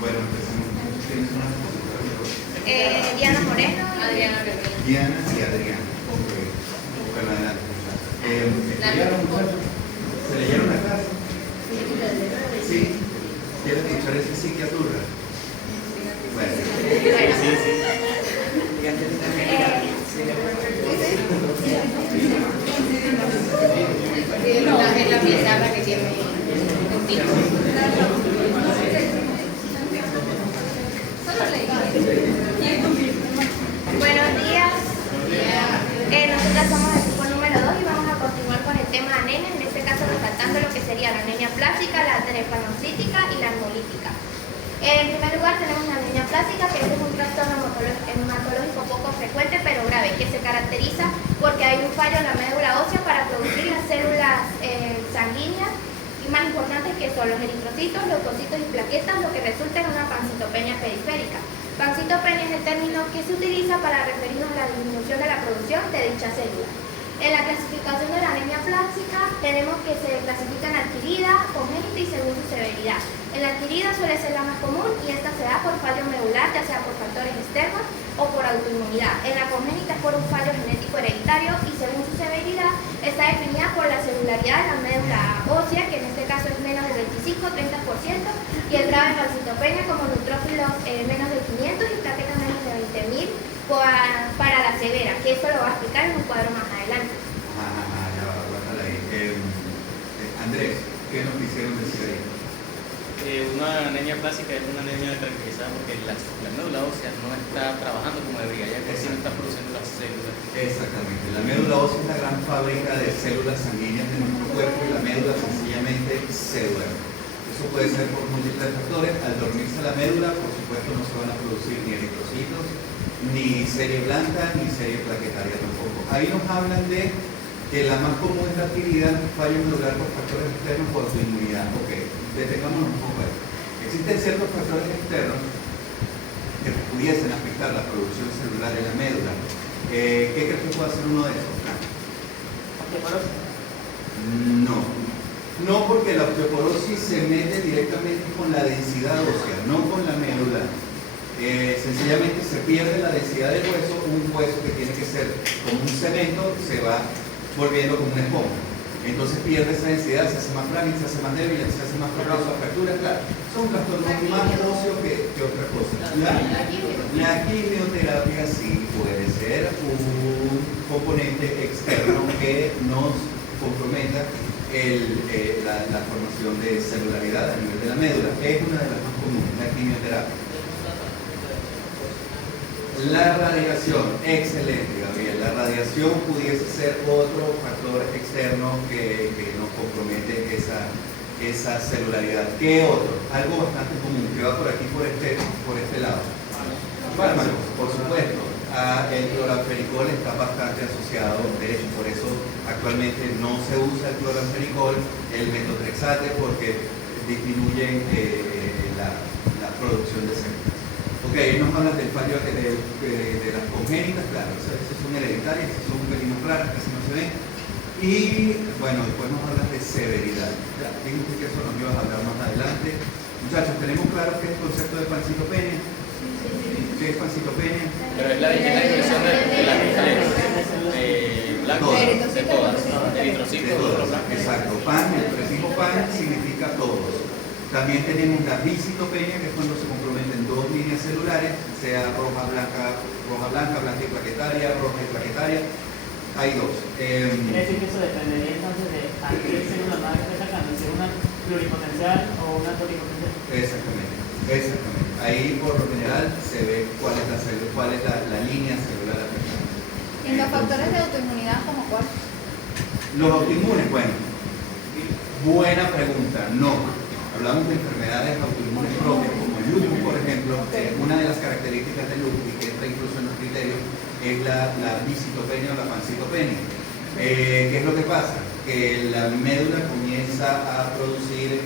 Bueno, empecemos. ¿Tienes una foto? Diana Moreno. Diana y Adriana. Ok. Bueno, adelante. ¿Estudiaron, muchachos? ¿Se leyeron la clase? Sí. ¿Quieren escuchar ese psiquiatura? Bueno. Es la pizarra que tiene contigo. Buenos días. Nosotras somos el grupo número 2 y vamos a continuar con el tema anemia, en este caso resaltando lo que sería la anemia plástica, la drepanocítica y la hemolítica. En primer lugar tenemos la anemia plástica, que es un trastorno hematológico poco frecuente pero grave, que se caracteriza porque hay un fallo en la médula ósea para producir las células sanguíneas y más importantes, que son los eritrocitos, leucocitos y plaquetas, lo que resulta en una pancitopenia periférica. Pancitopenia es el término que se utiliza para referirnos a la disminución de la producción de dicha célula. En la clasificación de la anemia plástica tenemos que se clasifica en adquirida, congénita y según su severidad. En la adquirida suele ser la más común y esta se da por fallo medular, ya sea por factores externos o por autoinmunidad. En la congénita es por un fallo genético hereditario y según su severidad está definida por la celularidad de la médula ósea, que en este caso es menos del 25-30%, y el grado de pancitopenia como neutrófilos menos de 500 y plaquetas menos de 20.000 para la severa, que eso lo va a explicar en un cuadro más adelante. Ya va, guárdala ahí. Andrés, ¿qué nos quisieron decir ahí? Una anemia plástica es una anemia caracterizada porque la médula ósea no está trabajando como debería, ya que no está produciendo las células. Exactamente. La médula ósea es la gran fábrica de células sanguíneas de nuestro cuerpo y la médula sencillamente se duerme. Eso puede ser por múltiples factores. Al dormirse la médula, por supuesto, no se van a producir ni eritrocitos, ni serie blanca, ni serie plaquetaria tampoco. Ahí nos hablan de que la más común es la adquirida, fallo medular por factores externos por autoinmunidad. Ok, detengámonos un poco ahí. Existen ciertos factores externos que pudiesen afectar la producción celular en la médula. ¿Qué crees que puede ser uno de esos? No, porque la osteoporosis se mete directamente con la densidad ósea, no con la médula. Sencillamente se pierde la densidad del hueso, un hueso que tiene que ser como un cemento se va volviendo como una esponja. Entonces pierde esa densidad, se hace más frágil, se hace más débil, se hace más propenso a fracturas. Claro, son trastornos más óseos que otra cosa. La quimioterapia sí puede ser un componente externo que nos comprometa la formación de celularidad a nivel de la médula. Es una de las más comunes, la quimioterapia. La radiación, excelente, Gabriel. La radiación pudiese ser otro factor externo que nos compromete esa celularidad. ¿Qué otro? Algo bastante común que va por aquí, por este lado. Fármacos, por supuesto. El cloramfenicol está bastante asociado, de hecho, por eso actualmente no se usa el cloramfenicol, el metotrexate, porque disminuyen la producción de células. Ok, nos hablan del fallo de las congénitas, claro, esas son hereditarias, esas son un pelín raras, casi no se ven. Y bueno, después nos hablan de severidad. Ya, fíjense que eso nos iba a hablar más adelante. Muchachos, ¿tenemos claro qué es el concepto de pancitopenia? ¿Qué es pancitopenia? Pero es la disminución de las cristales blancas de todas, eritrocitos, los blancos. Exacto, pan, el prefijo pan significa todos. También tenemos la bicitopenia, que es cuando se comprometen dos líneas celulares, sea roja, blanca, blanca y plaquetaria, roja y plaquetaria. Hay dos. Quiere decir que eso dependería entonces de a qué célula madre está atacando, si es una pluripotencial o una polipotencial. Exactamente. Ahí por lo general se ve cuál es la línea celular afectada. ¿Y los factores de autoinmunidad como cuál? Los autoinmunes, bueno, buena pregunta, no. Hablamos de enfermedades autoinmunes propias, como el lupus, por ejemplo. Una de las características del lupus, y que entra incluso en los criterios, es la bicitopenia o la pancitopenia. ¿Qué es lo que pasa? Que la médula comienza a producir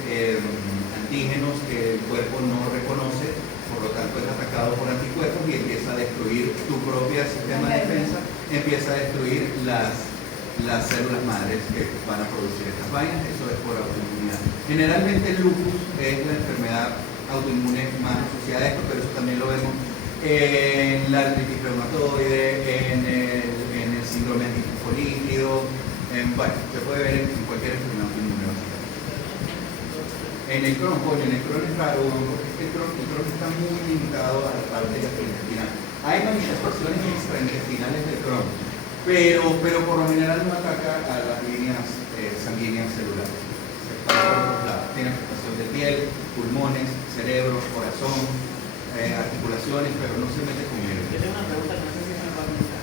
antígenos que el cuerpo no reconoce, por lo tanto es atacado por anticuerpos y empieza a destruir tu propio sistema de defensa, empieza a destruir las células madres que van a producir estas vainas. Eso es por autoinmunidad. Generalmente el lupus es la enfermedad autoinmune más asociada a esto, pero eso también lo vemos en la artritis reumatoide, en el síndrome antilinfolípido, bueno, se puede ver en cualquier enfermedad autoinmune básicamente. En el Crohn, en el Crohn es raro, porque el Crohn está muy limitado a la parte gastrointestinal. Hay manifestaciones extraintestinales del Crohn, pero por lo general no ataca a las líneas sanguíneas celulares. Se está por otros lados. Tiene afectación de piel, pulmones, cerebro, corazón, articulaciones, pero no se mete con él. Yo tengo una pregunta que no sé si me va a contestar.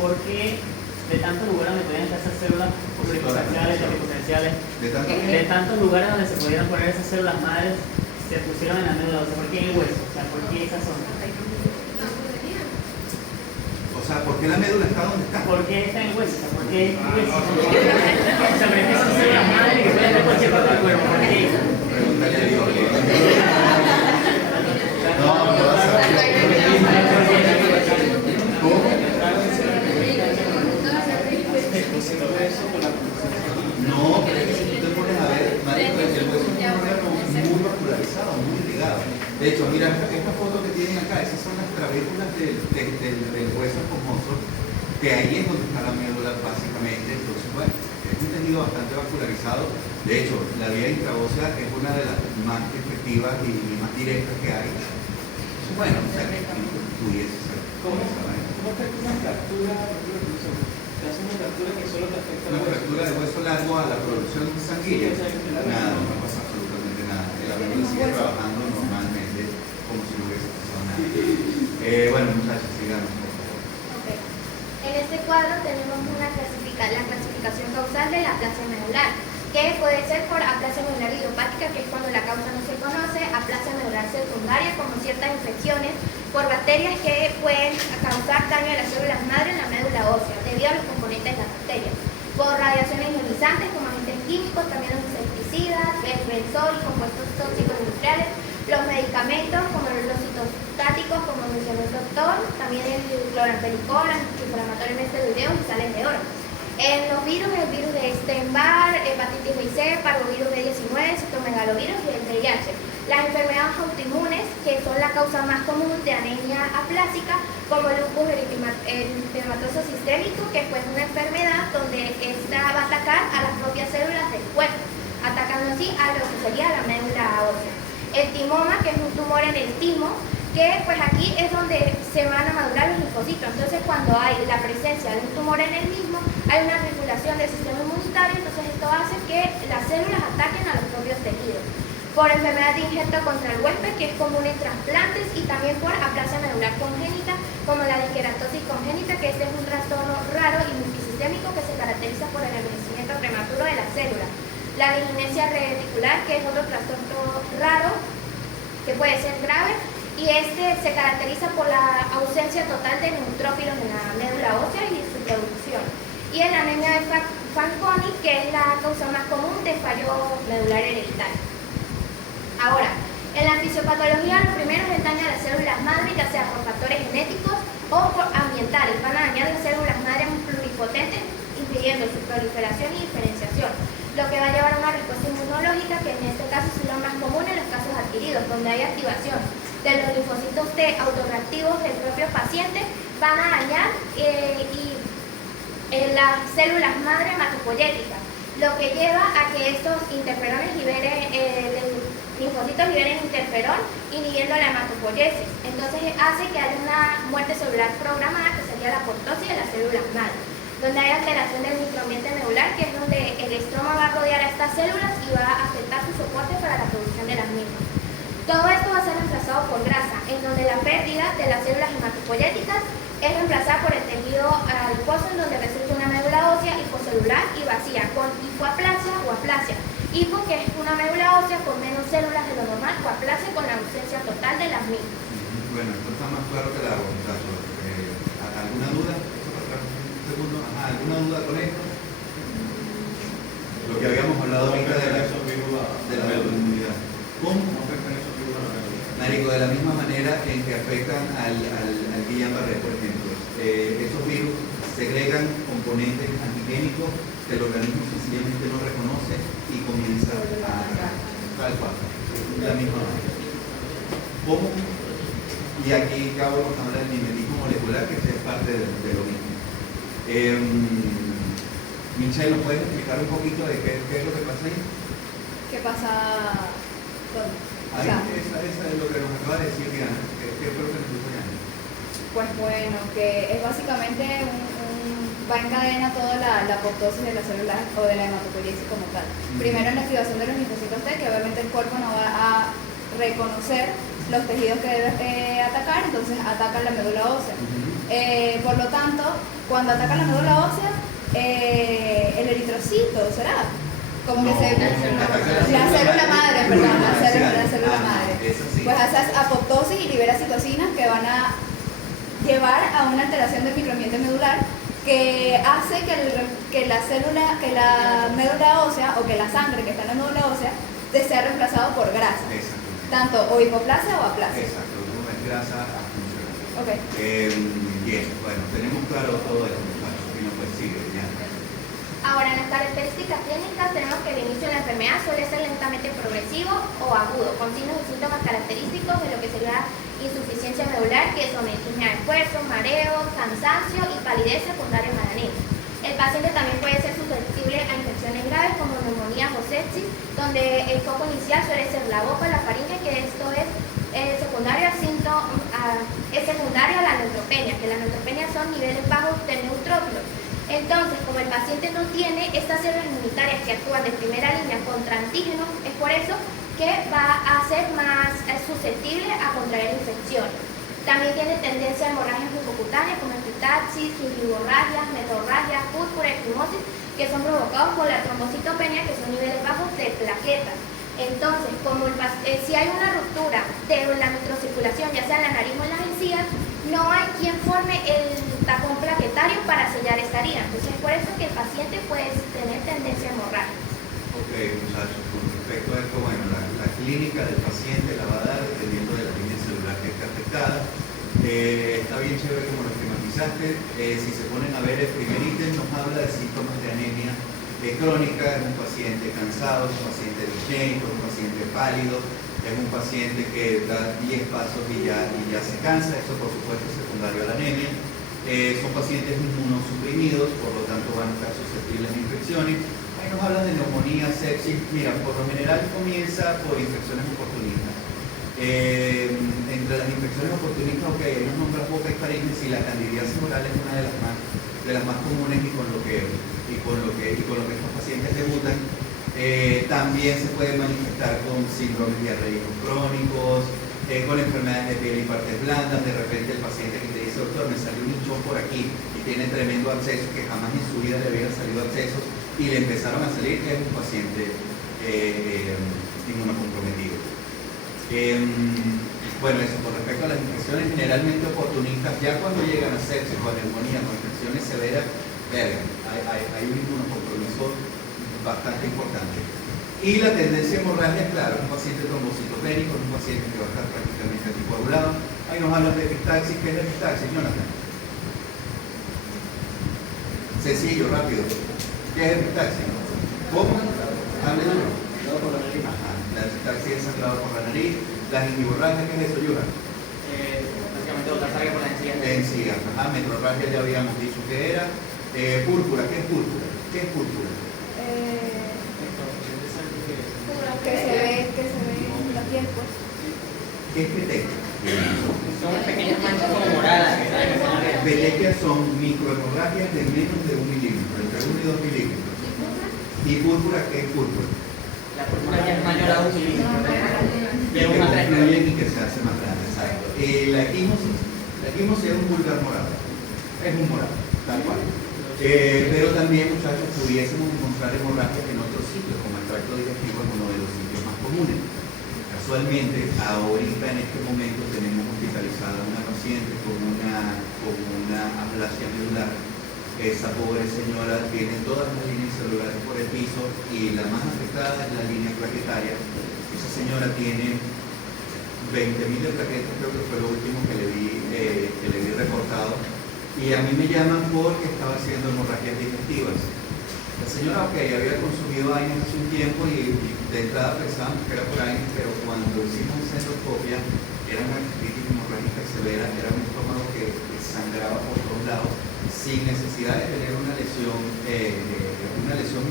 ¿Por qué de tantos lugares donde podían estar esas células pluripotenciales, pluripotenciales, de tantos lugares donde se pudieran poner esas células madres, se pusieron en la médula ósea? ¿Por qué en el hueso? O sea, ¿por qué esa zona? O sea, ¿por qué la médula está donde está? ¿Por qué está en el hueso? O sea, ¿por qué el hueso? O sea, ¿por qué esas células madres que pueden estar en cualquier parte del cuerpo? ¿Por qué? Pregúntale a Dios. No, no vas a ver. ¿Cómo? No, pero es que si tú te pones a ver, marico, el hueso es un órgano muy vascularizado, muy irrigado. De hecho, mira, esta foto que tienen acá, esas son las trabéculas del hueso esponjoso, que ahí es donde está la médula básicamente. Entonces, bueno, es un tejido bastante vascularizado. De hecho, la vía intraósea es una de las más efectivas y más directas que hay. Entonces, bueno, o sea, que pudiese ser. ¿Cómo afecta una fractura? Te hace una fractura que solo te afecta Una fractura de hueso largo a la producción sanguínea. Nada, no pasa absolutamente nada. La médula sigue trabajando normalmente como si no hubiese pasado nada. Bueno, muchachos, sigamos, por favor. Okay. En este cuadro tenemos la clasificación causal de la aplasia medular, que puede ser por aplasia medular idiopática, que es cuando la causa no se conoce, aplasia medular secundaria, como ciertas infecciones por bacterias que pueden causar daño a las células madre en la médula ósea, debido a los componentes de las bacterias. Por radiaciones ionizantes, como agentes químicos, también los insecticidas, el benzol, compuestos tóxicos industriales, los medicamentos, como los citostáticos, como mencionó el doctor, también el cloramfenicol, antiinflamatorio esteroideo y sales de oro. En los virus, el virus de Epstein-Barr, hepatitis B y C, parvovirus B19, citomegalovirus y el VIH. Las enfermedades autoinmunes, que son la causa más común de anemia aplásica, como el lupus eritematoso sistémico, que es una enfermedad donde esta va a atacar a las propias células del cuerpo, atacando así a lo que sería la médula ósea. El timoma, que es un tumor en el timo, que pues aquí es donde se van a madurar los linfocitos. Entonces, cuando hay la presencia de un tumor en el mismo, hay una regulación del sistema inmunitario, entonces esto hace que las células ataquen a los propios tejidos. Por enfermedad de injerto contra el huésped, que es común en trasplantes, y también por aplasia medular congénita, como la disqueratosis congénita, que este es un trastorno raro y multisistémico que se caracteriza por el envejecimiento prematuro de las células. La diligencia reticular, que es otro trastorno raro, que puede ser grave, y este se caracteriza por la ausencia total de neutrófilos en la médula ósea y su producción. Y el anemia de Fanconi, que es la causa más común de fallo medular hereditario. Ahora, en la fisiopatología lo primero es el daño a las células madre, ya sea por factores genéticos o por ambientales. Van a dañar las células madre pluripotentes, impidiendo su proliferación y diferenciación, lo que va a llevar a una respuesta inmunológica, que en este caso es lo más común en los casos adquiridos, donde hay activación de los linfocitos T autoreactivos del propio paciente, van a dañar las células madre hematopoyéticas, lo que lleva a que estos interferones liberen, linfocitos liberen interferón, inhibiendo la hematopoiesis. Entonces hace que haya una muerte celular programada, que sería la apoptosis de las células madre, donde hay alteración del microambiente medular, que es donde el estroma va a rodear a estas células y va a afectar su soporte para la producción de las mismas. Todo esto va a ser reemplazado por grasa, en donde la pérdida de las células hematopoyéticas es reemplazada por el tejido adiposo, en donde resulta una médula ósea hipocelular y vacía, con hipoaplasia o aplasia. Hipo, que es una médula ósea con menos células de lo normal, o aplasia con la ausencia total de las mismas. Bueno, esto está más claro que el agua, muchachos. ¿Alguna duda? Segundo, ¿alguna duda con esto? Lo que habíamos hablado ahorita de la autoinmunidad. de la misma manera en que afectan al Guillain-Barré, por ejemplo. Estos virus segregan componentes antigénicos que el organismo sencillamente no reconoce y comienza a tal cual, de la misma manera. ¿Cómo? Y aquí Cabo nos habla del mimetismo molecular, que es parte de lo mismo. Michelle, ¿nos puedes explicar un poquito de qué es lo que pasa ahí? ¿Qué pasa con? Ahí, esa es lo que nos acaba de decir Diana. ¿Qué fue lo que nos dijo Diana? Pues bueno, que es básicamente va en cadena toda la apoptosis de las células o de la hematopoiesis como tal. Primero en la activación de los linfocitos T, que obviamente el cuerpo no va a reconocer los tejidos que debe atacar, entonces ataca la médula ósea. Por lo tanto, cuando ataca la médula ósea, el eritrocito, ¿será? Como que la célula madre, perdón, la célula madre. Pues hace apoptosis y libera citocinas que van a llevar a una alteración del microambiente medular que hace que la médula ósea o que la sangre que está en la médula ósea sea reemplazado por grasa. Tanto o hipoplasia o aplasia. Exacto, no es grasa a funcionar. Okay. Bien, bueno, tenemos claro todo esto, y no pues sigue, ya. Ahora, en las características clínicas tenemos que el inicio de la enfermedad suele ser lentamente progresivo o agudo, con signos y síntomas característicos de lo que sería insuficiencia medular, que son disnea de esfuerzo, mareo, cansancio y palidez secundaria a la anemia. El paciente también puede ser susceptible a infecciones graves como neumonías o sepsis, donde el foco inicial suele ser la boca, la faringe, que esto es secundario a la neutropenia, que la neutropenia son niveles bajos de neutrófilos. Entonces, como el paciente no tiene estas células inmunitarias que actúan de primera línea contra antígenos, es por eso que va a ser más susceptible a contraer infecciones. También tiene tendencia a hemorragias mucocutáneas como epistaxis, gingivorragias, metrorragias, púrpura, equimosis, que son provocados por la trombocitopenia, que son niveles bajos de plaquetas. Entonces, como si hay una ruptura de la microcirculación, ya sea en la nariz o en las encías, no hay quien forme el tapón plaquetario para sellar esta herida. Entonces, es por eso que el paciente puede tener tendencia a hemorragia. Ok, muchachos, con respecto a esto, bueno, la clínica del paciente la va a dar dependiendo de la línea celular que esté afectada. Está bien chévere como lo esquematizaste. Si se ponen a ver el primer ítem, nos habla de síntomas de anemia crónica. Es un paciente cansado, es un paciente disnéico, es un paciente pálido, es un paciente que da 10 pasos y ya se cansa. Eso por supuesto es secundario a la anemia. Son pacientes inmunosuprimidos, por lo tanto van a estar susceptibles a infecciones. Ahí nos hablan de neumonía, sepsis. Mira, por lo general comienza por infecciones oportunistas. Entre las infecciones oportunistas, ok, hay unos nombres boca y faringe, y la candidiasis oral es una de las más comunes y con lo que estos pacientes debutan. También se puede manifestar con síndromes diarreicos crónicos, con enfermedades de piel y partes blandas. De repente el paciente que te dice, doctor, me salió un hinchón por aquí y tiene tremendo absceso, que jamás en su vida le habían salido abscesos y le empezaron a salir, que es un paciente inmunocomprometido. Bueno, eso con respecto a las infecciones generalmente oportunistas, ya cuando llegan a sepsis o a neumonía o infecciones severas, hay un inmunocompromiso bastante importante. Y la tendencia a hemorragia, claro, un paciente trombocitopénico, un paciente que va a estar prácticamente anticoagulado. Ahí nos hablan de epistaxis. ¿Qué es la epistaxis, Jonathan? Sencillo, rápido. ¿Qué es epistaxis? ¿Cómo? Háblenlo. La epistaxis es sangrado por la nariz. La gingivorragia, ¿qué es eso, Johan? Básicamente otra carga por las encías. Encías, metrorragia ya habíamos dicho que era. Púrpura, ¿qué es púrpura? ¿Qué es púrpura? Que se ve en la piel, pues. ¿Qué es petequia? Son pequeñas manchas como moradas que salen en la piel. Petequias son microhemorragias de menos de 1 milímetro, entre 1 y 2 milímetros. ¿Y púrpura, qué es púrpura? La púrpura ya es mayor a 1 milímetro. Que confluyen y que se hace más grande, exacto. La equimosis es un vulgar morado. Es un morado, tal cual. Pero también, muchachos, pudiésemos encontrar hemorragias en otros sitios, como el tracto digestivo es uno de los sitios más comunes. Casualmente, ahorita en este momento tenemos hospitalizada a una paciente con una aplasia medular. Esa pobre señora tiene todas las líneas celulares por el piso y la más afectada es la línea plaquetaria. Esa señora tiene 20.000 de plaquetas, creo que fue lo último que le vi reportado. Y a mí me llaman porque estaba haciendo hemorragias digestivas. La señora, ok, había consumido AINES hace un tiempo y de entrada pensábamos que era por AINES, pero cuando hicimos endoscopia era una gastritis hemorrágica severa, era un estómago que sangraba por todos lados sin necesidad de tener una lesión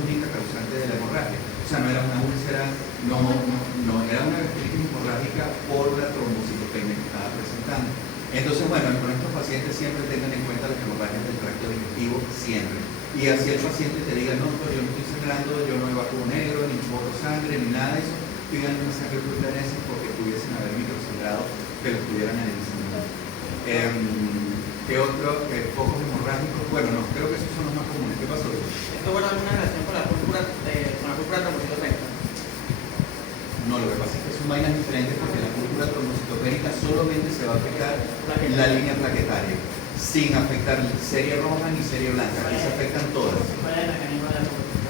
única causante de la hemorragia. O sea, no era una úlcera, no era una gastritis hemorrágica por la trombocitopenia que estaba presentando. Entonces, bueno, con estos pacientes siempre tengan en cuenta las hemorragias del tracto digestivo, siempre. Y así el paciente te diga, no, doctor, yo no estoy sangrando, yo no evacuo negro, ni borro sangre, ni nada de eso, pidan una sangre plurirense porque pudiesen haber microsangrado que los pudieran analizar. ¿Qué otro? Focos hemorrágicos. Bueno, no, creo que esos son los más comunes. ¿Qué pasó? ¿Esto guarda alguna relación con la púrpura trombocitopénica? No, lo que pasa es que son vainas diferentes porque la púrpura trombocitopénica solamente se va a afectar en la línea plaquetaria, sin afectar serie roja ni serie blanca. Aquí se afectan todas. ¿Cuál es el mecanismo de la púrpura?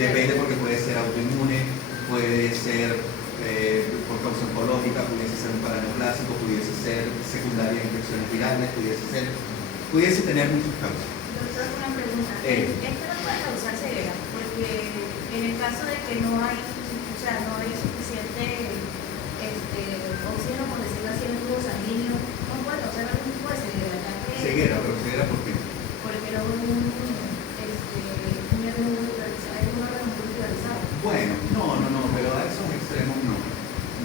Depende porque puede ser autoinmune, puede ser por causa oncológica, pudiese ser un paraneoplásico, pudiese ser secundaria a infecciones virales, pudiese tener muchas causas. Doctor, una pregunta. Esto no puede causar ceguera, porque en el caso de que no hay suficiente oxígeno, por decirlo así, en el tubo sanguíneo, no puede causar algún tipo de ceguera. Ceguera, pero ceguera ¿por qué? Porque era un órgano multilateral. Bueno, no, pero a esos extremos no.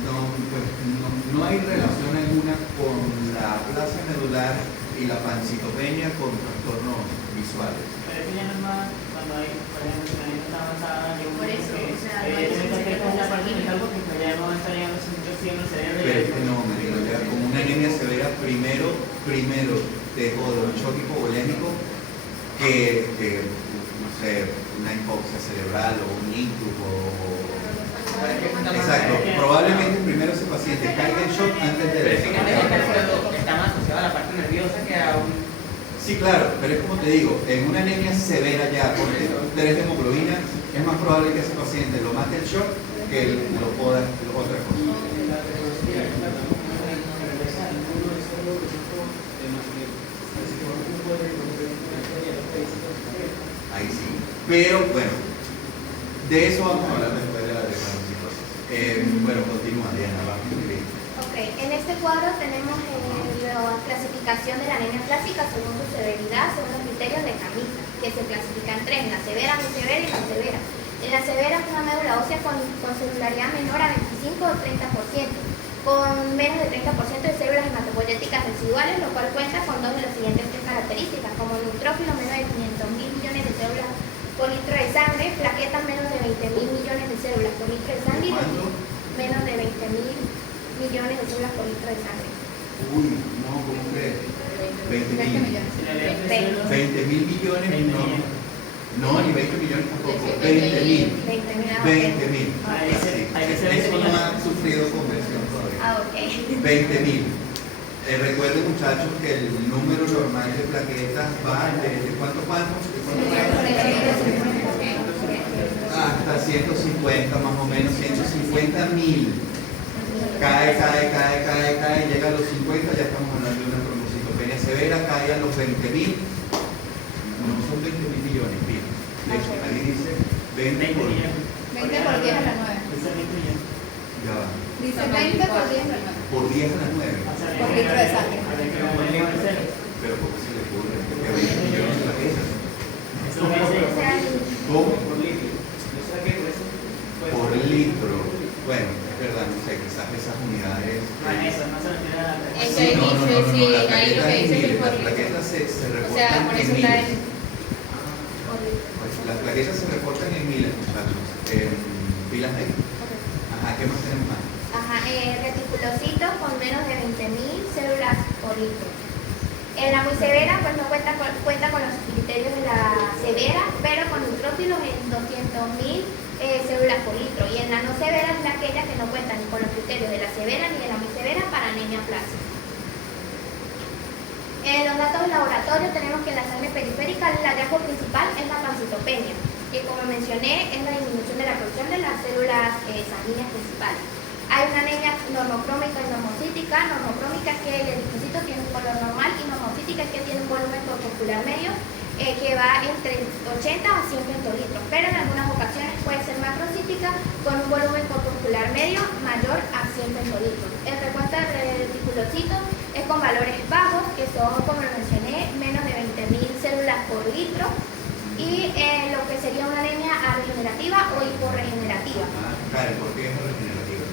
No hay relación alguna con la plasia medular y la pancitopenia con trastornos visuales. Pero eso ya no es más cuando hay, por ejemplo, si la niña está avanzada, Por eso, o sea, no hay la parte mental porque ya no está llegando mucho oxígeno al cerebro. Pero es que no, me digo, ya como una anemia severa, primero te joda un choque hipovolémico que no sé, una hipoxia cerebral o un ictus Exacto, probablemente primero ese paciente caiga en shock antes de eso. Está más asociado a la parte nerviosa que a un... Sí, claro, pero es como te digo, en una anemia severa ya por 3 de hemoglobina, es más probable que ese paciente lo mate el shock que lo pueda otra cosa. Ahí sí, pero bueno, de eso vamos a hablar después de la drepanocytosis. Bueno, continúa Diana, vamos a ver. Ok, en este cuadro tenemos la clasificación de la anemia plástica según su severidad, según los criterios de Camisa, que se clasifica en 3, la severa, muy severa y la severa. En la severa es una médula ósea con celularidad menor a 25 o 30%, con menos de 30% de células hematopoyéticas residuales, lo cual cuenta con dos de las siguientes 3 características, como neutrófilo menos de 500.000 millones de células por litro de sangre, plaquetas menos de 20.000 millones de células por litro de sangre y menos de 20.000 millones de células por litro de sangre. Uy, no, ¿cómo crees? 20.000 millones. 20.000 millones, no, ni 20 millones tampoco. 20.000. 20.000. Eso no ha sufrido conversión todavía. Ok. 20.000. Recuerden, muchachos, que el número normal de plaquetas va de ¿cuánto? Hasta 150, más o menos, 150.000. Cae, llega a los 50, ya estamos hablando de una trombocitopenia severa, cae a los 20.000. No son 20.000 millones, bien. De hecho, ahí dice 20 por 10 por 10 a la 9. Ya va. Dice 20 por 10 a la 9. Por 10 a las 9. Por litro de sangre. Pero ¿cómo se le ocurre? Que 20 millones de plaquetas. ¿Cómo? Por litro. Por litro. Bueno, es verdad, no sé, quizás esas unidades. Eso dice, sí, ahí lo que dice es que las plaquetas se o reportan sea, por eso en está miles. Las plaquetas se reportan en miles, muchachos, en pilas negras. Ajá, ¿qué más tenemos más? Ajá, reticulocitos con menos de 20.000 células por litro. En la muy severa, pues no cuenta con los criterios de la severa, pero con neutrófilos en 200.000 células por litro. Y en la no severa es aquella que no cuenta ni con los criterios de la severa ni de la muy severa para anemia plástica. En los datos de laboratorio tenemos que en la sangre periférica el hallazgo principal es la pancitopenia, que como mencioné es la disminución de la producción de las células sanguíneas principales. Hay una anemia normocrómica y normocítica. Normocrómica es que el eritrocito tiene un color normal y normocítica es que tiene un volumen corpuscular medio que va entre 80 a 100 pentolitros, pero en algunas ocasiones puede ser macrocítica con un volumen corpuscular medio mayor a 100 pentolitros. El recuento de reticulocitos es con valores bajos, que son, como lo mencioné, menos de 20.000 células por litro, y lo que sería una anemia regenerativa o hiporregenerativa. Karen, ¿por qué es regenerativa?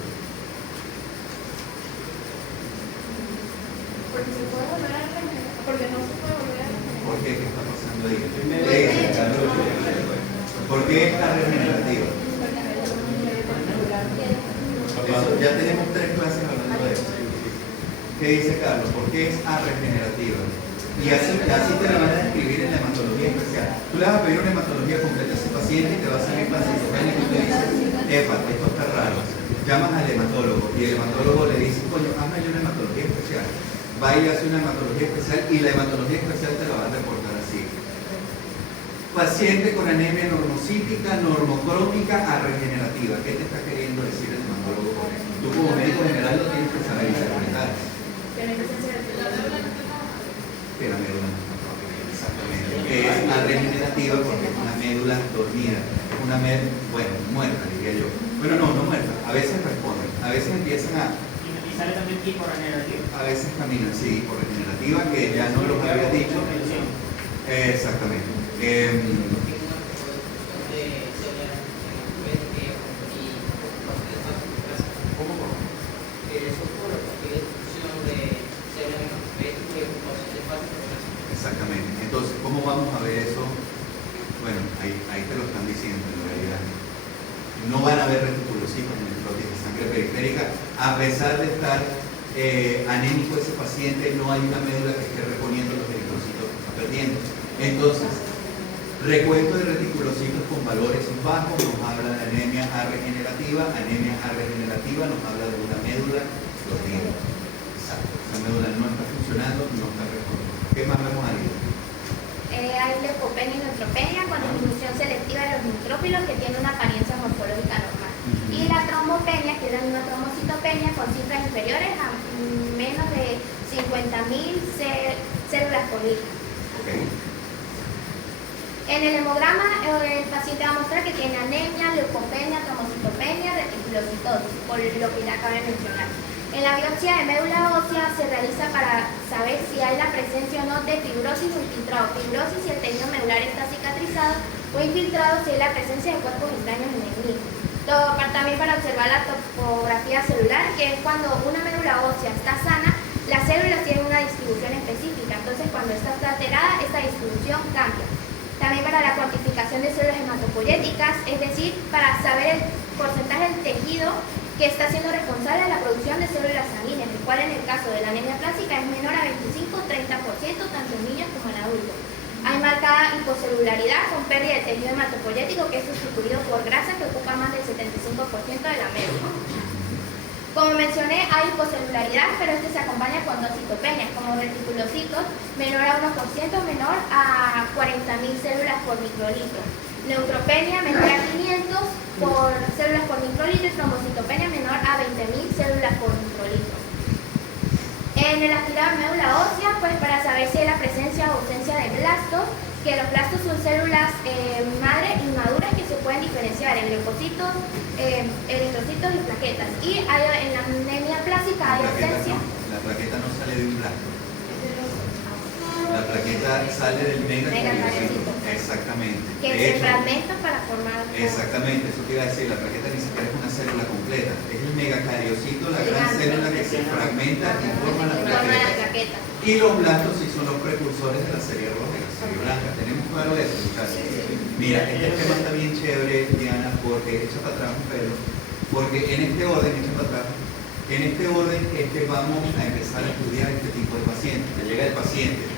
Porque se puede volver a regenerar, porque no se puede volver a regenerar. ¿Por qué? ¿Qué está pasando ahí? ¿Por qué es la regenerativa? Eso, ya tenemos 3 clases hablando de eso. ¿Qué dice Carlos? ¿Por qué es regenerativa? Y así te la van a describir en la hematología especial. Tú le vas a pedir una hematología completa a ese paciente y te va a salir pancitopenia y tú le dices, epa, esto está raro. Llamas al hematólogo y el hematólogo le dice, coño, hazme una hematología especial. Va y hace una hematología especial y la hematología especial te la va a reportar así. Paciente con anemia normocítica, normocrómica, regenerativa. ¿Qué te está queriendo decir el hematólogo con eso? Tú como médico general lo tienes que saber interpretar. Que la médula exactamente, que es regenerativa porque es una médula dormida, es una médula, bueno, muerta diría yo. Bueno, no muerta, a veces responden, a veces empiezan a... Y sale también hiporregenerativa. A veces caminan, sí, hiporregenerativa, que ya no los había dicho. Exactamente. Exactamente. Entonces, ¿cómo vamos a ver eso? Bueno, ahí te lo están diciendo en realidad. No van a haber reticulocitos en necrosis de sangre periférica, a pesar de estar anémico ese paciente, no hay una médula que esté reponiendo los eritrocitos que está perdiendo. Entonces, recuento de reticulocitos con valores bajos nos habla de anemia regenerativa nos habla de una médula dormida. Exacto, esa médula no está funcionando, no está respondiendo. ¿Qué más vemos ahí? Hay leucopenia y neutropenia con disminución selectiva de los neutrófilos que tiene una apariencia morfológica normal. Y la trombopenia, que es una trombocitopenia con cifras inferiores a menos de 50.000 células por litro. Okay. En el hemograma, el paciente va a mostrar que tiene anemia, leucopenia, trombocitopenia, reticulocitosis, por lo que ya acabo de mencionar. En la biopsia de médula ósea se realiza para saber si hay la presencia o no de fibrosis o infiltrado. Fibrosis si el tejido medular está cicatrizado o infiltrado si hay la presencia de cuerpos extraños en el mismo. También para observar la topografía celular, que es cuando una médula ósea está sana, las células tienen una distribución específica, entonces cuando esta está alterada, esta distribución cambia. También para la cuantificación de células hematopoyéticas, es decir, para saber el porcentaje del tejido que está siendo responsable de la producción de células sanguíneas, el cual en el caso de la anemia plástica es menor a 25-30%, tanto en niños como en adultos. Hay marcada hipocelularidad con pérdida de tejido hematopoyético que es sustituido por grasa que ocupa más del 75% de la médula. Como mencioné, hay hipocelularidad, pero este se acompaña con dos citopenias, como reticulocitos, menor a 1%, menor a 40.000 células por microlitro. Neutropenia menor a 500 por células por microlitro y trombocitopenia menor a 20.000 células por microlitro. En el aspirado de médula ósea, pues para saber si hay la presencia o ausencia de blastos, que los blastos son células madre inmaduras que se pueden diferenciar en leucocitos, eritrocitos y plaquetas. Y hay, en la anemia plástica hay ausencia. La plaqueta no sale de un blasto. La plaqueta sale del megacariocito. Exactamente. Que se fragmenta para formar. Exactamente, eso te iba a decir, la plaqueta ni siquiera es una célula completa. Es el megacariocito, la gran célula que se fragmenta y forma la plaqueta. Y los blastos sí son los precursores de la serie roja y la serie blanca. ¿Tenemos claro eso, muchachos? Mira, este tema está bien chévere, Diana, porque echa para atrás un pelo. Porque en este orden, echa para atrás. En este orden es que vamos a empezar a estudiar este tipo de pacientes. Te llega el paciente,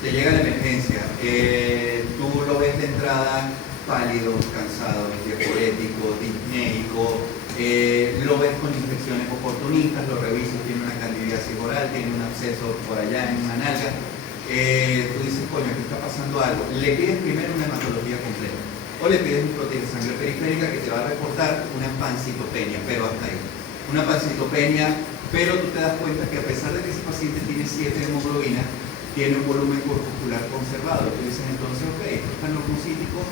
te llega la emergencia, tú lo ves de entrada pálido, cansado, diaporético, disneico, lo ves con infecciones oportunistas, lo revisas, tiene una candidiasis oral, tiene un absceso por allá en una nalga, tú dices, coño, aquí está pasando algo. Le pides primero una hematología completa o le pides un proteína de sangre periférica que te va a reportar una pancitopenia, pero hasta ahí. una pancitopenia, pero tú te das cuenta que a pesar de que ese paciente tiene 7 hemoglobina, tiene un volumen corpuscular conservado. Tú dices entonces, ok, esto está normocítico,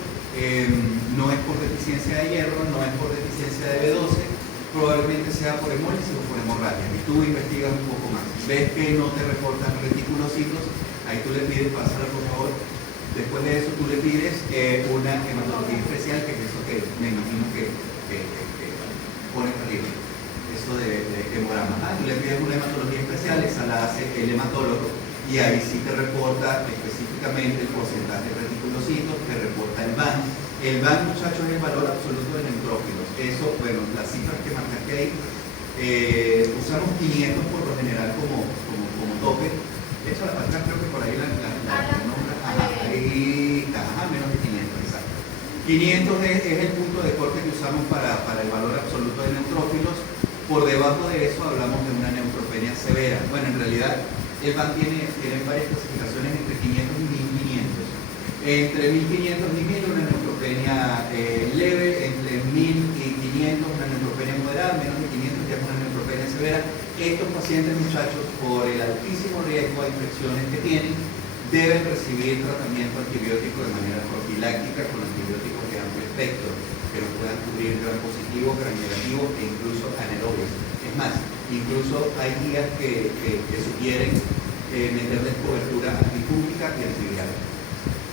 no es por deficiencia de hierro, no es por deficiencia de B12, probablemente sea por hemólisis o por hemorragia. Y tú investigas un poco más. Ves que no te reportan reticulocitos, ahí tú le pides, pásala por favor. Después de eso tú le pides una hematología especial, que es eso que me imagino que pone arriba. Eso de hemograma. Tú le pides una hematología especial, esa la hace el hematólogo y ahí sí te reporta específicamente el porcentaje de reticulocitos, te reporta el VAN. El VAN, muchachos, es el valor absoluto de neutrófilos. Eso, bueno, las cifras que marcaste ahí, usamos 500 por lo general como tope. De hecho, la parte creo que por ahí la nombra. Ahí está, menos de 500, exacto. 500 es el punto de corte que usamos para el valor absoluto de neutrófilos. Por debajo de eso hablamos de una neutropenia severa. Bueno, en realidad el VAN tiene varias clasificaciones entre 500 y 1500. Entre 1500 y 1000 una neutropenia leve, entre 1000 y 500 una neutropenia moderada, menos de 500 ya es una neutropenia severa. Estos pacientes, muchachos, por el altísimo riesgo a infecciones que tienen, deben recibir tratamiento antibiótico de manera profiláctica con antibióticos de amplio espectro, que los puedan cubrir gram positivo, gram negativo e incluso anaerobios. Es más, incluso hay guías que sugieren meterles cobertura antifúngica y antiviral.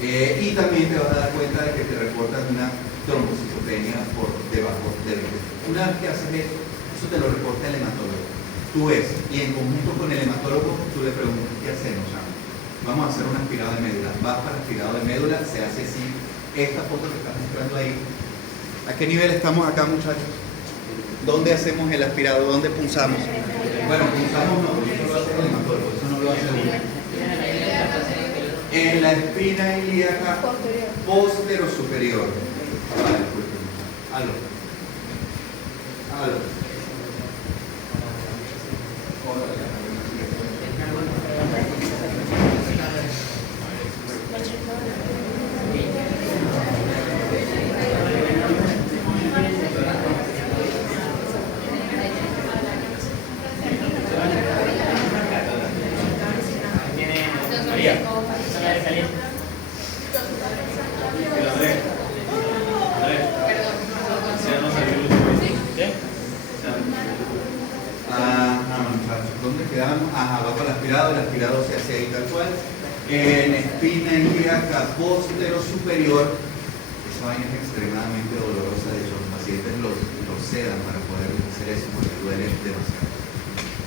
Y también te vas a dar cuenta de que te reportan una trombocitopenia por debajo del riesgo. Una vez que haces eso te lo reporta el hematólogo. Tú ves, y en conjunto con el hematólogo, tú le preguntas, ¿qué hacemos, Sam? Vamos a hacer un aspirado de médula. Vas para aspirado de médula, se hace así. Esta foto que estás mostrando ahí. ¿A qué nivel estamos acá, muchachos? ¿Dónde hacemos el aspirado? ¿Dónde punzamos? Bueno, punzamos no, eso lo hace el hematólogo, eso no lo hace uno. En la espina ilíaca posterior superior. Vale, aló. ¿Dónde quedamos? Ajá, va para el aspirado se hace ahí tal cual. En espina ilíaca posterior superior, esa vaina es extremadamente dolorosa, de hecho los pacientes los sedan para poder hacer eso porque duele demasiado.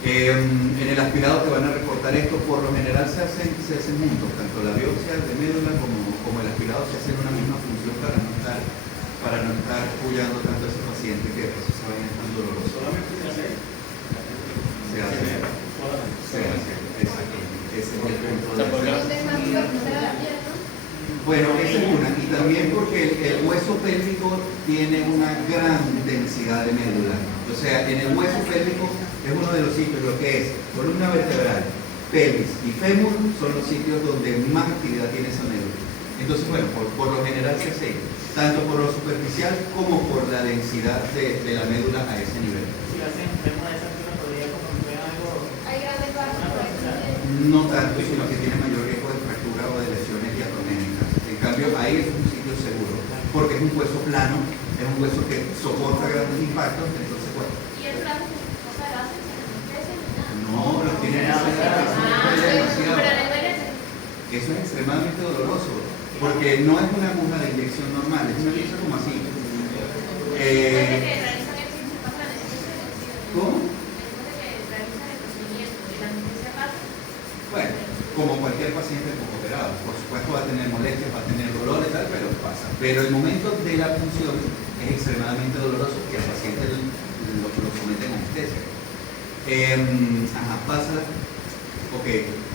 En el aspirado te van a reportar esto, por lo general se hacen juntos, tanto la biopsia de médula como el aspirado se hacen una misma función para no estar cuidando tanto a ese paciente que esa vaina es tan dolorosa. Se hace, exactamente. Ese es el punto. Bueno, esa es una. Y también porque el hueso pélvico tiene una gran densidad de médula. O sea, en el hueso pélvico es uno de los sitios, lo que es columna vertebral, pelvis y fémur son los sitios donde más actividad tiene esa médula. Entonces, bueno, por lo general se hace tanto por lo superficial como por la densidad de la médula a ese nivel. Si lo hacen enfermo de esa altura, podría comprometer algo. No tanto, sino que tiene mayor riesgo de fractura o de lesiones diatoménicas. En cambio, ahí es un sitio seguro, porque es un hueso plano, es un hueso que soporta grandes impactos, entonces, bueno. ¿Y el brazo? O sea, lo hacen sin anestesia ni nada. No, los tienen demasiado. Eso es extremadamente doloroso, porque no es una aguja de inyección normal, es una pieza como así. ¿Cómo? Bueno, como cualquier paciente poco operado, por supuesto va a tener molestias, va a tener dolor y tal, pero pasa. Pero el momento de la punción es extremadamente doloroso y al paciente lo someten a anestesia. Pasa. Ok,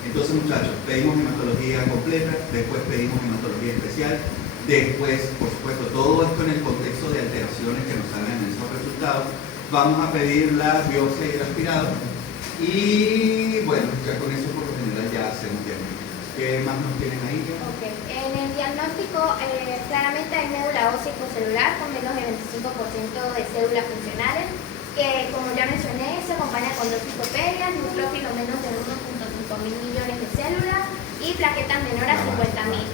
entonces muchachos, pedimos hematología completa, después pedimos hematología especial, después, por supuesto, todo esto en el contexto de alteraciones que nos salgan en esos resultados. Vamos a pedir la biopsia y el aspirado. Y bueno, ya con eso por lo general ya hacemos diagnósticos. ¿Qué más nos tienen ahí? Okay. En el diagnóstico claramente hay médula ósea celular con menos de 25% de células funcionales. que como ya mencioné, se acompaña con dos citoperias, neutrófilos menos de 1.5 mil millones de células y plaquetas menores a 50.000.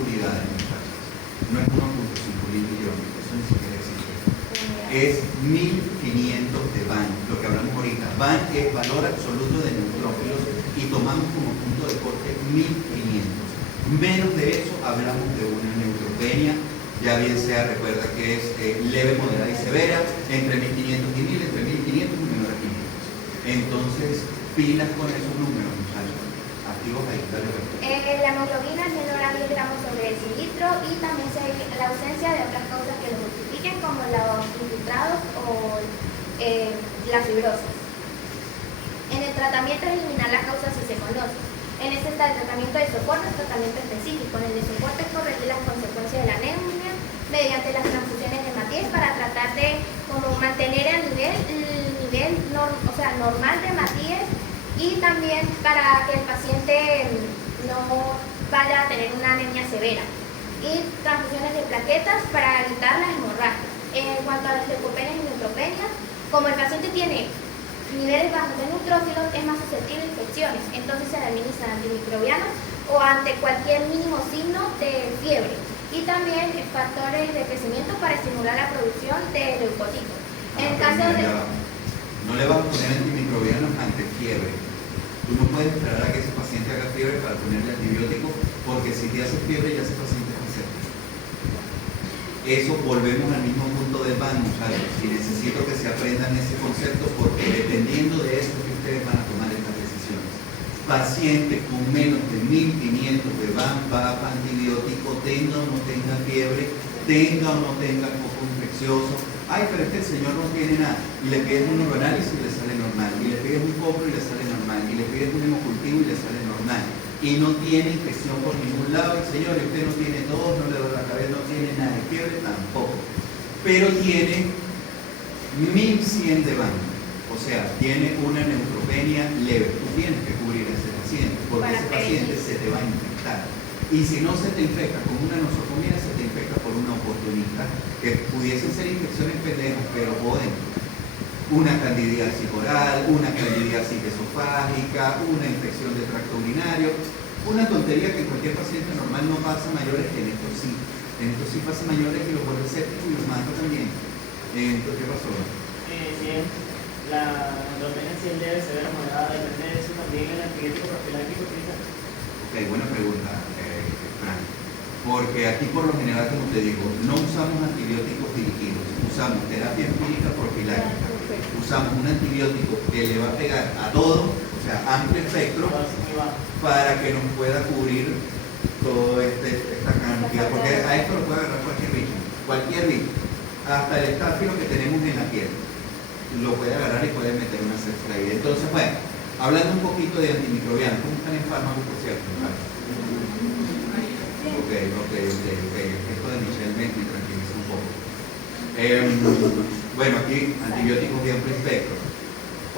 Unidades, muchachos. No es 1.5 mil millones, eso ni siquiera existe. Es 1500 de Van, lo que hablamos ahorita. Van es valor absoluto de neutrófilos y tomamos como punto de corte 1500. Menos de eso hablamos de una neutropenia, ya bien sea, recuerda que es leve, moderada y severa, entre 1500 y 1000, entre 1500 y menor a 500. Entonces, pilas con esos números, muchachos. Activos ahí, dale. La hemoglobina es menor a 10 gramos sobre decilitro y también la ausencia de otras causas que lo justifiquen, como los infiltrados o la fibrosis. En el tratamiento es eliminar las causas si se conocen. En este está el tratamiento de soporte, el tratamiento específico. En el de soporte es corregir las consecuencias de la anemia mediante las transfusiones de Matías para tratar de como mantener el nivel normal de Matías y también para que el paciente no vaya a tener una anemia severa. Y transfusiones de plaquetas para evitar las hemorragias. En cuanto a las leucopenias y neutropenias, como el paciente tiene niveles bajos de neutrófilos, es más susceptible a infecciones, entonces se le administran antimicrobianos o ante cualquier mínimo signo de fiebre y también factores de crecimiento para estimular la producción de leucocitos. En el caso de... No le vas a poner antimicrobianos ante fiebre. Tú no puedes esperar a que ese paciente haga fiebre para ponerle antibiótico, porque si te hace fiebre ya ese paciente está cerca. Eso volvemos al mismo punto del Van, muchachos, y necesito que se aprendan ese concepto porque dependiendo de eso que ustedes van a tomar estas decisiones. Paciente con menos de 1500 de Van va a antibiótico, tenga o no tenga fiebre, tenga o no tenga foco infeccioso. Ay, pero es que el señor no tiene nada. Y le pides un neuroanálisis y le sale normal. Y le pides un copro y le sale normal. Y le pides un hemocultivo y le sale normal. Y no tiene infección por ningún lado. El señor, usted no tiene tos, no le duele la cabeza, no tiene nada de fiebre, tampoco. Pero tiene 1100 de Van. O sea, tiene una neutropenia leve. Tú tienes que cubrir a ese paciente, porque ese paciente se te va a infectar. Y si no se te infecta con una nosocomia, se te infecta por una oportunista, que pudiesen ser infecciones pendejas, pero joden. Una candidiasis oral, una candidiasis esofágica, una infección de tracto urinario, una tontería que en cualquier paciente normal no pasa mayores, en esto sí. En esto sí pasa mayores y los vuelve sépticos y los mata también. Entonces, ¿qué pasó? Bien, la neutropenia si es leve, severa, moderada, depende de eso también el antibiótico profiláctico utiliza. Ok, buena pregunta, Frank. Porque aquí por lo general, como te digo, no usamos antibióticos dirigidos, usamos terapia empírica profiláctica, usamos un antibiótico que le va a pegar a todo, o sea, amplio espectro, para que nos pueda cubrir toda esta cantidad, porque a esto lo puede agarrar cualquier bicho, hasta el estáfilo que tenemos en la piel, lo puede agarrar y puede meter una cefra ahí. Entonces, bueno, hablando un poquito de antimicrobianos, ¿cómo están en fármacos, por cierto? Ok. Esto de Michelle me tranquiliza un poco. Bueno, aquí antibióticos de amplio espectro.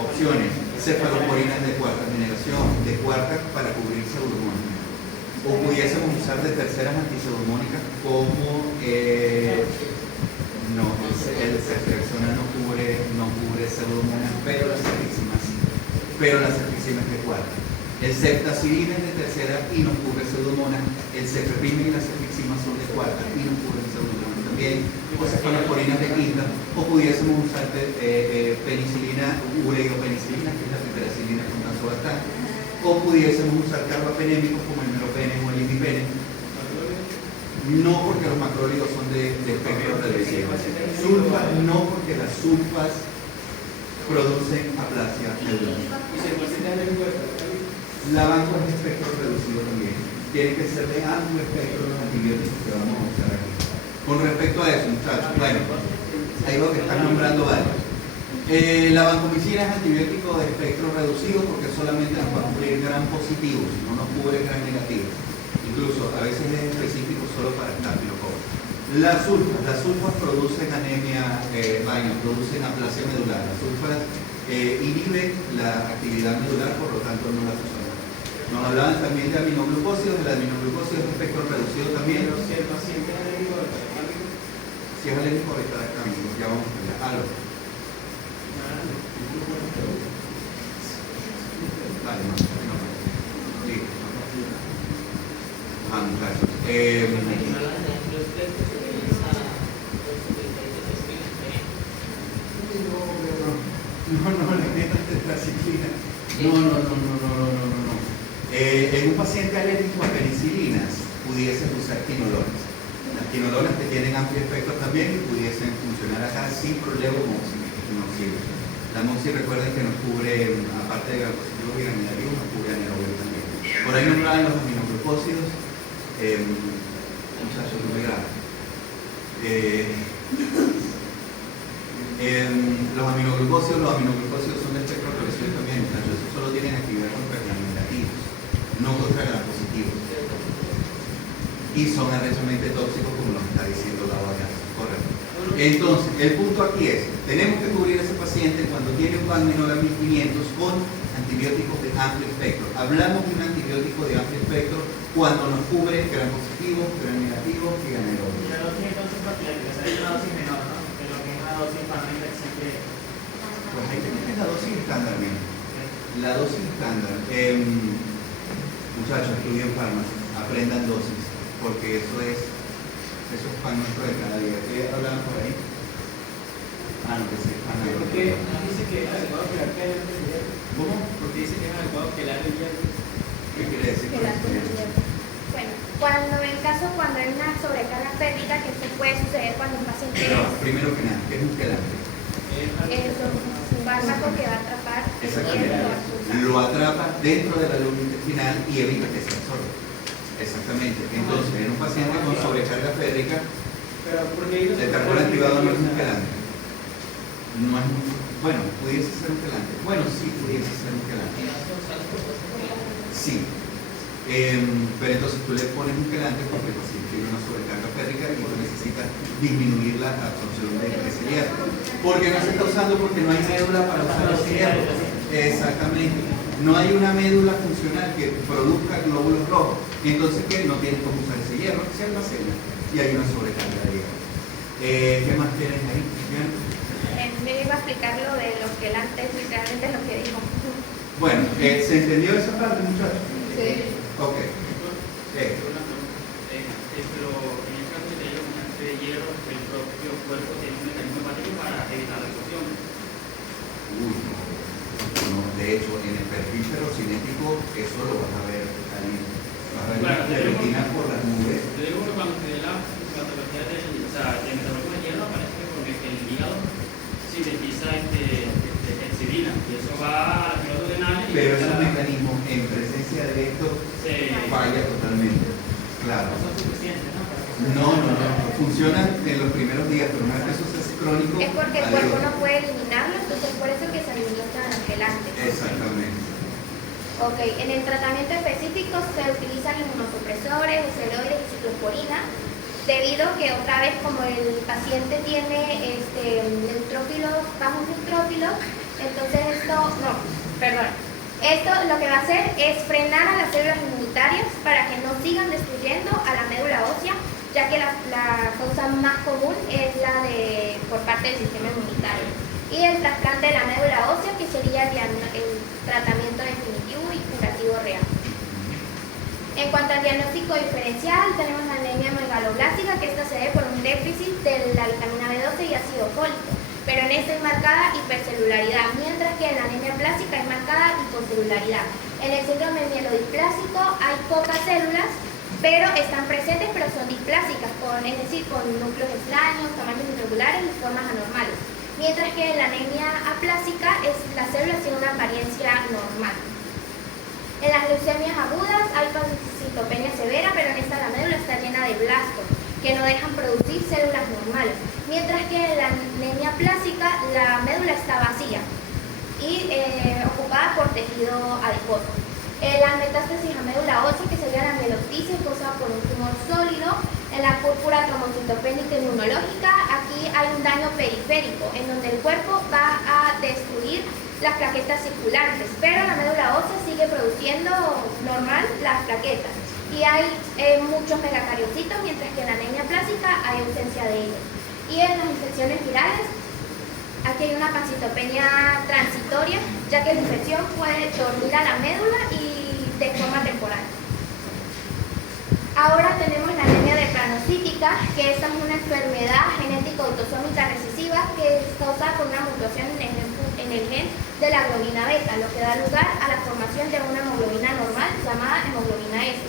Opciones: cefaloporinas de cuarta generación, de cuarta para cubrir pseudomonas. O pudiésemos usar de terceras antipseudomónicas como el ceftriaxona no cubre pseudomonas, pero la cefixima sí. Pero la cefixima es de cuarta. El ceftazidime es de tercera y no cubre pseudomonas. El cefepime y la cefixima son de cuarta y no cubren pseudomonas también. O cefaloporinas de quinta. O pudiésemos usar penicilina, ureopenicilina, que es la piperacilina con tazobactam. O pudiésemos usar carbapenémicos como el meropenem o el imipene. No porque los macrólidos son de espectro reducido. Sulfas, no porque las sulfas producen aplasia medular. La banco es de espectro reducido también. Tiene que ser de amplio espectro los antibióticos que vamos a usar aquí. Con respecto a eso, muchachos, bueno, ahí lo que están nombrando varios. La vancomicina es antibiótico de espectro reducido porque solamente nos va a cubrir gran positivos, no nos cubre gran negativos. Incluso a veces es específico solo para estafilococcus. Las sulfas producen anemia, producen aplasia medular. Las sulfas inhiben la actividad medular, por lo tanto no las usamos. Nos hablaban también de aminoglucósidos, el aminoglucósido es de espectro reducido también. Pero si el paciente es alérgico, Si es alérgico, ahorita ya vamos a ver. Vale, no. Sí. Muchachos. No, la tetraciclina. No. En un paciente alérgico a penicilinas pudiesen usar quinolonas. Las quinolonas que tienen amplio espectro también y pudiesen funcionar acá sin problema moxil. La moxil, recuerden que nos cubre, aparte de gram positivos y gram negativos, nos cubre anaerobio también. Por ahí nombraban los aminoglucósidos. Muchachos, no me grave. Los aminoglucósidos son de espectro reversible también, muchachos. Esos solo tienen actividad contra gram negativos, no contra gram positivos. Y son arrechamente tóxicos, como nos está diciendo la acá. Correcto. Entonces, el punto aquí es, tenemos que cubrir a ese paciente cuando tiene un PAN menor a 1500 con antibióticos de amplio espectro. Hablamos de un antibiótico de amplio espectro cuando nos cubre gram positivo, gram negativo y anaerobio. Y la dosis entonces profiláctica, es una dosis menor, ¿no? De lo que es una dosis para una infección que... Pues ahí tenemos la dosis estándar, bien. La dosis estándar. Muchachos, estudien farmacia, aprendan dosis, porque eso es pan nuestro de cada día. ¿Qué hablaban por ahí? No, que sí, pan nuestro. Porque dice que es adecuado que la arquea de hierro. ¿Cómo? Porque dice que es adecuado que la de hierro. ¿Qué quiere decir? Bueno, cuando hay una sobrecarga férrica, que esto puede suceder cuando un paciente Primero que nada, ¿qué es un quelante? es un fármaco que va a atrapar el Exactamente. hierro. Lo atrapa dentro de la luz intestinal y evita que se absorba. Exactamente. Entonces, en un paciente con sobrecarga férrica, Pero porque ellos el carbón activado no es un quelante. No es bueno, pudiese ser un quelante. Bueno, sí, pudiese ser un quelante. Sí. Pero entonces tú le pones un quelante porque el paciente tiene una sobrecarga férrica y tú necesitas disminuir la absorción de ese hierro. Porque no se está usando porque no hay médula para usar ese hierro. Exactamente. No hay una médula funcional que produzca glóbulos rojos. Entonces, ¿qué? No tienes cómo usar ese hierro, se almacena y hay una sobrecarga de hierro. ¿Qué más tienen ahí? Me iba a explicar lo de los quelantes, literalmente lo que dijo. Bueno, ¿se entendió esa parte, muchachos? Sí. Ok. Pero en el caso de tener un agente de hierro, el propio cuerpo tiene un mecanismo hepático para evitar la absorción. No, de hecho, en el perfil ferrocinético, eso lo vas a ver ahí. Vas a ver la ferritina por las nubes. Yo digo que cuando se dé la patología del metabolismo del hierro, aparece que porque el hígado sintetiza excidina y eso va a la flora renal. Pero esos mecanismos en presencia de esto falla totalmente. Claro. No son suficientes, ¿no? No. Funcionan en los primeros días, pero una vez que eso se hace crónico. Es porque el cuerpo no puede eliminarlo, entonces por eso que se administran los quelantes. Exactamente. Ok, en el tratamiento específico se utilizan inmunosupresores, esteroides y ciclosporina, debido que otra vez como el paciente tiene neutrófilos, bajos neutrófilos, entonces esto lo que va a hacer es frenar a las células inmunitarias para que no sigan destruyendo a la médula ósea, ya que la causa más común es la por parte del sistema inmunitario. Y el trasplante de la médula ósea, que sería el tratamiento definitivo y curativo real. En cuanto al diagnóstico diferencial, tenemos la anemia megaloblástica, que esta se debe por un déficit de la vitamina B12 y ácido fólico, pero en esta es marcada hipercelularidad, mientras que en la anemia plástica es marcada hipocelularidad. En el síndrome mielodiplásico hay pocas células, pero están presentes, pero son displásicas, es decir, con núcleos extraños, tamaños irregulares y formas anormales. Mientras que en la anemia aplásica las células tienen una apariencia normal. En las leucemias agudas hay pancitopenia severa, pero en esta la médula está llena de blastos, que no dejan producir células normales. Mientras que en la anemia plástica la médula está vacía y ocupada por tejido adiposo. La metástasis a médula ósea, que sería la mieloptisis, causada por un tumor sólido. En la púrpura trombocitopénica inmunológica, aquí hay un daño periférico, en donde el cuerpo va a destruir las plaquetas circulantes, pero la médula ósea sigue produciendo normal las plaquetas. Y hay muchos megacariocitos, mientras que en la anemia plástica hay ausencia de ellos. Y en las infecciones virales, Aquí hay una pancitopenia transitoria, ya que la infección puede dormir a la médula y de forma temporal. Ahora tenemos la anemia drepanocytica, que esta es una enfermedad genética autosómica recesiva que es causada por una mutación en el gen de la globina beta, lo que da lugar a la formación de una hemoglobina normal llamada hemoglobina S,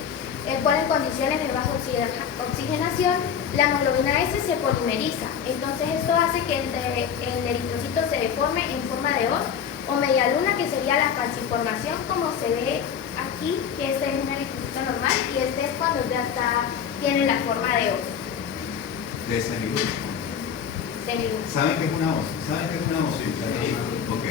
el cual en condiciones de baja oxigenación la hemoglobina S se polimeriza. Entonces esto hace que el eritrocito se deforme en forma de hoz o media luna, que sería la falciformación como se ve aquí, que este es un eritrocito normal y este es cuando ya tiene la forma de hoz. De semiluna. Semiluna. ¿Saben qué es una hoz? ¿Saben qué es una hoz? Sí. Ok.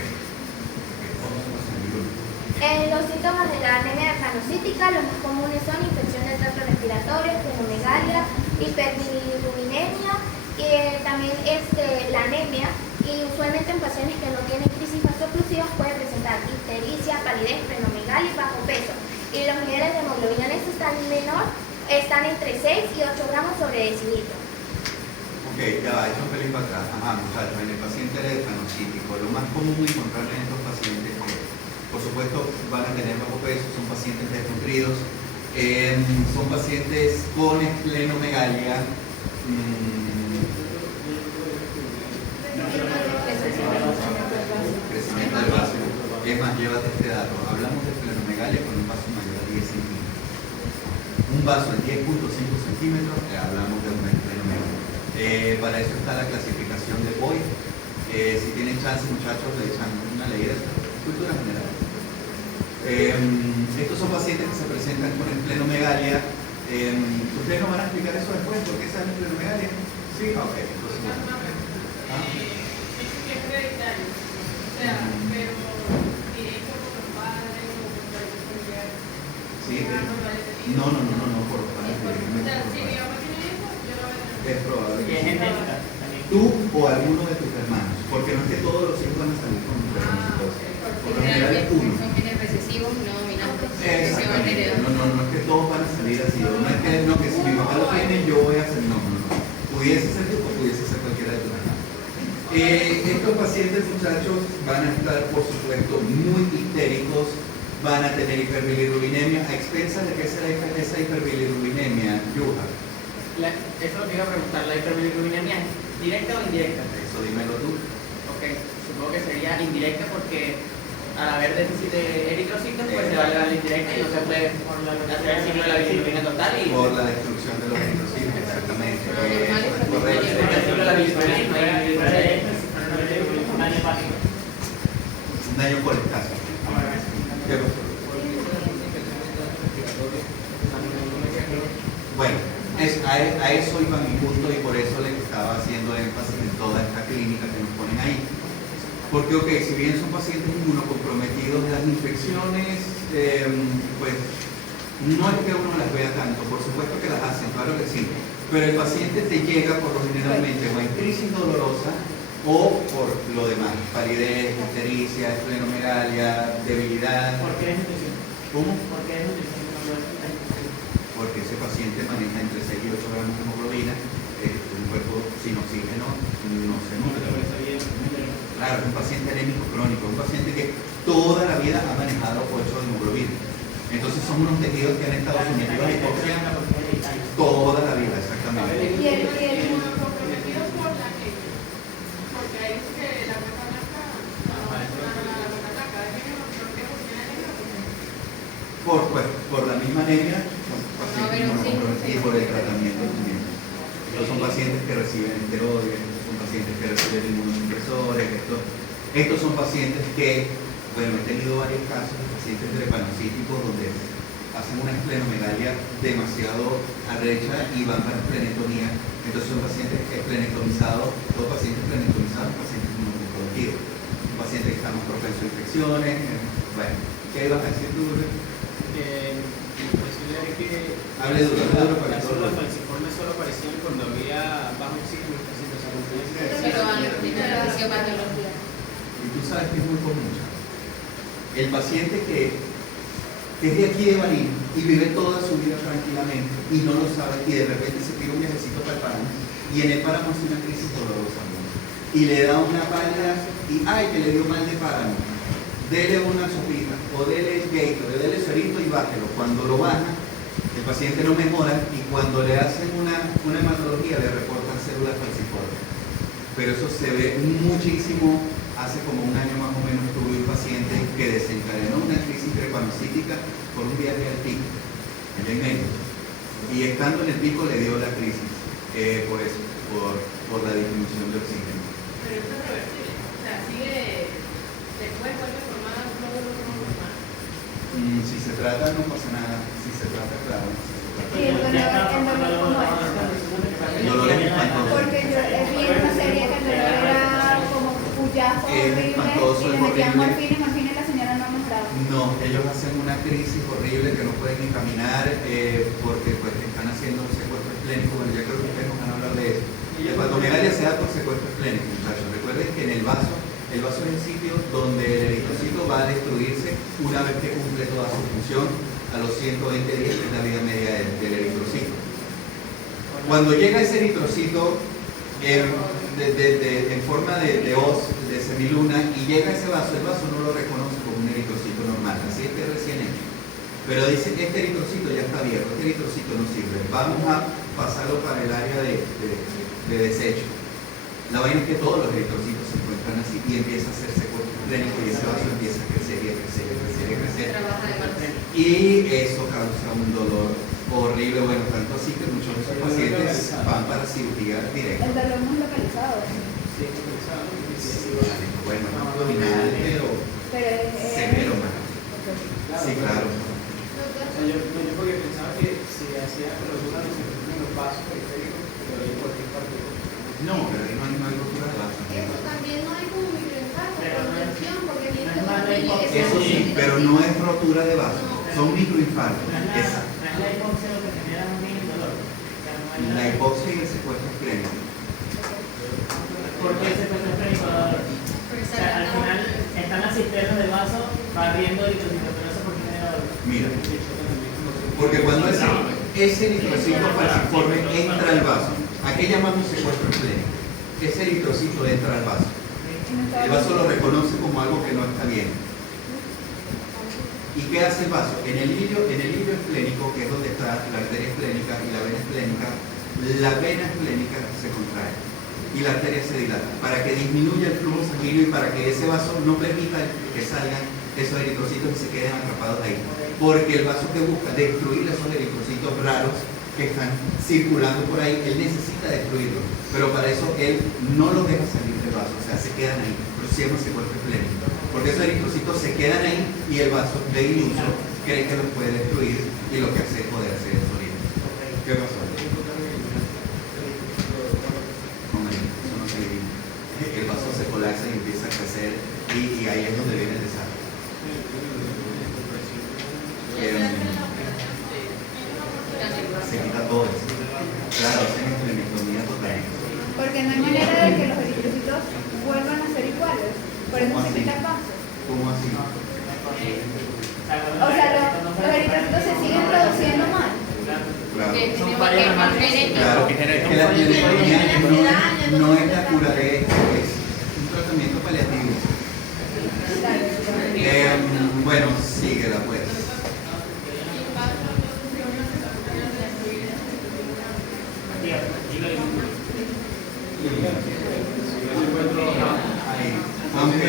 Los síntomas de la anemia drepanocytica, los más comunes son infección del tracto respiratorio, esplenomegalia, hiperbilirubinemia, y también la anemia, y usualmente en pacientes que no tienen crisis vasooclusivas puede presentar ictericia, palidez, esplenomegalia y bajo peso. Y los niveles de hemoglobina en están entre 6 y 8 gramos sobre decilitro. Ok, ya va, echa un pelín para atrás. Ajá, muchachos, en el paciente drepanocytico, lo más común y encontrarle en estos pacientes que, por supuesto, van a tener bajo peso, son pacientes desnutridos, son pacientes con esplenomegalia, crecimiento del vaso. Es más, llévate este dato. Hablamos de esplenomegalia con un vaso mayor a 10 centímetros. Un vaso de 10.5 centímetros, hablamos de una esplenomegalia. Para eso está la clasificación de Boyd. Si tienen chance, muchachos, le echan una leída. Cultura general. Estos son pacientes que se presentan con esplenomegalia. ¿Ustedes nos van a explicar eso después? ¿Por qué esa es la esplenomegalia? Sí, ok. Entonces, Es hereditario. O sea, pero directo por los padres o por los familiares. sí, no, por los padres. O sea, si mi papá tiene eso, yo lo voy a tener. Es probable Y que es sí. genética también. Tú o alguno de tus hermanos, porque no es que todos los hijos van a salir con drepanocytosis. Por lo general es uno. Son genes recesivos no dominantes. Exactamente. No es que todos van a salir así. No es que si mi papá lo tiene, yo voy a hacer. No. Pudiese ser tú o pudiese ser cualquiera de tus hermanos. Estos pacientes, muchachos, van a estar, por supuesto, muy histéricos, van a tener hiperbilirubinemia. ¿A expensas de qué será esa hiperbilirubinemia, Yuja? Eso es lo que iba a preguntar, ¿la hiperbilirubinemia es directa o indirecta? Eso dímelo tú. Ok, supongo que sería indirecta porque al haber déficit de eritrocitos, pues se va a elevar la indirecta y no se puede hacer el ciclo de la bilirrubina total y... Por la destrucción de los eritrocitos, exactamente. Eso es correcto. el ciclo de la bilirrubina y no hay Un daño hepático. Un daño colectáceo. ¿Qué pasó? Bueno, a eso iba mi punto y por eso le estaba haciendo énfasis en toda esta clínica que nos ponen ahí. Porque, ok, si bien son pacientes inmunocomprometidos de las infecciones, pues no es que uno las vea tanto, por supuesto que las hacen, claro que sí, pero el paciente te llega por lo generalmente o en crisis dolorosa o por lo demás, palidez, ictericia, esplenomegalia, debilidad. ¿Por qué es nutrición? ¿Cómo? ¿Por qué es nutrición? Porque ese paciente maneja entre 6 y 8 gramos de hemoglobina, un cuerpo sin oxígeno no se nutre. Claro, es un paciente anémico crónico, un paciente que toda la vida ha manejado 8 de hemoglobina. Entonces son unos tejidos que han estado sometidos a hipoxia toda la vida, exactamente. Y el inmunocomprometido por la anemia. Porque ahí es que la cuenta blanca, la cuenta blanca de género, creo que tiene anemia. Por la misma anemia, son pacientes inmunocomprometidos y por el tratamiento también. Estos son pacientes que reciben esteroides, son pacientes que reciben inmunosupresores, estos son pacientes que, bueno, he tenido varios casos de pacientes drepanocíticos donde hacen una esplenomegalia demasiado arrecha y van para esplenectomía. Entonces son pacientes esplenectomizados, todos pacientes esplenectomizados, pacientes inmunocomprometidos. Un paciente que está más propenso a infecciones. Bueno, ¿qué ibas a decir tú, Rubén? Hable duro para las todos. células falciformes solo aparecían cuando había bajo oxígeno en los pacientes. Y tú sabes que es muy común. El paciente que es de aquí de Baní y vive toda su vida tranquilamente y no lo sabe y de repente se tira un viajecito para el páramo y en el páramo hace una crisis dolorosa. y le da una pálida y ¡ay, que le dio mal de páramo! Dele una sopita o dele Gatorade, dele cerito y bájelo. Cuando lo baja, el paciente no mejora y cuando le hacen una hematología le reportan células falciformes. Pero eso se ve muchísimo. Hace como un año más o menos tuve un paciente que desencadenó una crisis trepanocítica por un viaje al pico, allá en medio. Y estando en el pico le dio la crisis, por eso, por la disminución de oxígeno. Pero eso es reversible. O sea, sigue, después vuelve a formar un nódulo normal. Si se trata no pasa nada, si se trata claro. Y el dolor ¿cómo es? El dolor es espantoso. Porque yo vi en una serie que el dolor era como puyazo horrible espantoso, y le es metían horrible. morfina y la señora no mejoraba. No, ellos hacen una crisis horrible que no pueden ni caminar porque pues están haciendo un secuestro esplénico. Bueno, ya creo que ustedes nos van a hablar de eso. La hepatomegalia se da por secuestro esplénico, muchachos. Recuerden que en el vaso es el sitio donde el eritrocito va a destruirse una vez que cumple toda su función a los 120 días, que es la vida media del eritrocito. Cuando llega ese eritrocito en forma de hoz, de semiluna, y llega a ese vaso, el vaso no lo reconoce como un eritrocito normal, así es que es recién hecho. Pero dice que este eritrocito ya está abierto, este eritrocito no sirve, vamos a pasarlo para el área de desecho. La vaina es que todos los eritrocitos se encuentran así y empieza a hacer secuestro esplénico y ese vaso empieza a crecer y a crecer y a crecer y a crecer. Y eso causa un dolor horrible, bueno, tanto así que muchos de esos pacientes van para cirugía directa. El dolor no es localizado. Sí, localizado. Bueno, no abdominal, pero severo, mano. Sí, claro. Yo porque pensaba que si hacía rotura no se en los vasos periféricos, pero ahí cualquier parte. No, pero ahí no hay rotura de vaso. Eso también no hay como microinfarto, Pero no es- contención, porque no tiene es que más de dormir y Eso sí, pero no es rotura de vaso, son microinfartos. No es Exacto. la hipoxia lo que genera más bien el dolor. O sea, no es La hipoxia y el secuestro esplénico. ¿Por qué el secuestro esplénico da dolor? O sea, al final están las cisternas del vaso barriendo eritrocito, pero eso por qué genera dolor. Mira, porque cuando ese eritrocito falciforme entra al vaso, ¿a qué llamamos secuestro esplénico? Ese eritrocito entra al vaso. El vaso lo reconoce como algo que no está bien. ¿Y qué hace el vaso? En el hillo esplénico, que es donde está la arteria esplénica y la vena esplénica se contrae y la arteria se dilata para que disminuya el flujo sanguíneo y para que ese vaso no permita que salgan esos eritrocitos y se queden atrapados ahí. Porque el vaso que busca destruir esos eritrocitos raros que están circulando por ahí, él necesita destruirlos, pero para eso él no los deja salir del vaso, o sea, se quedan ahí, pero se llama secuestro esplénico, porque esos eritrocitos se quedan ahí y el vaso de iluso cree que los puede destruir y lo que hace es joderse de orina. ¿Qué pasó? No, marico, eso no se adivina. El vaso se colapsa y empieza a crecer y ahí es donde viene el desastre. Se quita todo eso. Claro, hacen esplenectomía total. Porque no hay manera de que los eritrocitos vuelvan a ser iguales. Por eso se quita el vaso. ¿Cómo así? O sea, los eritrocitos se siguen produciendo mal. Claro. Son fallas genéticas. Claro, es que la esplenectomía no es la cura de esto, es un tratamiento paliativo. Bueno, síguela pues. Aunque,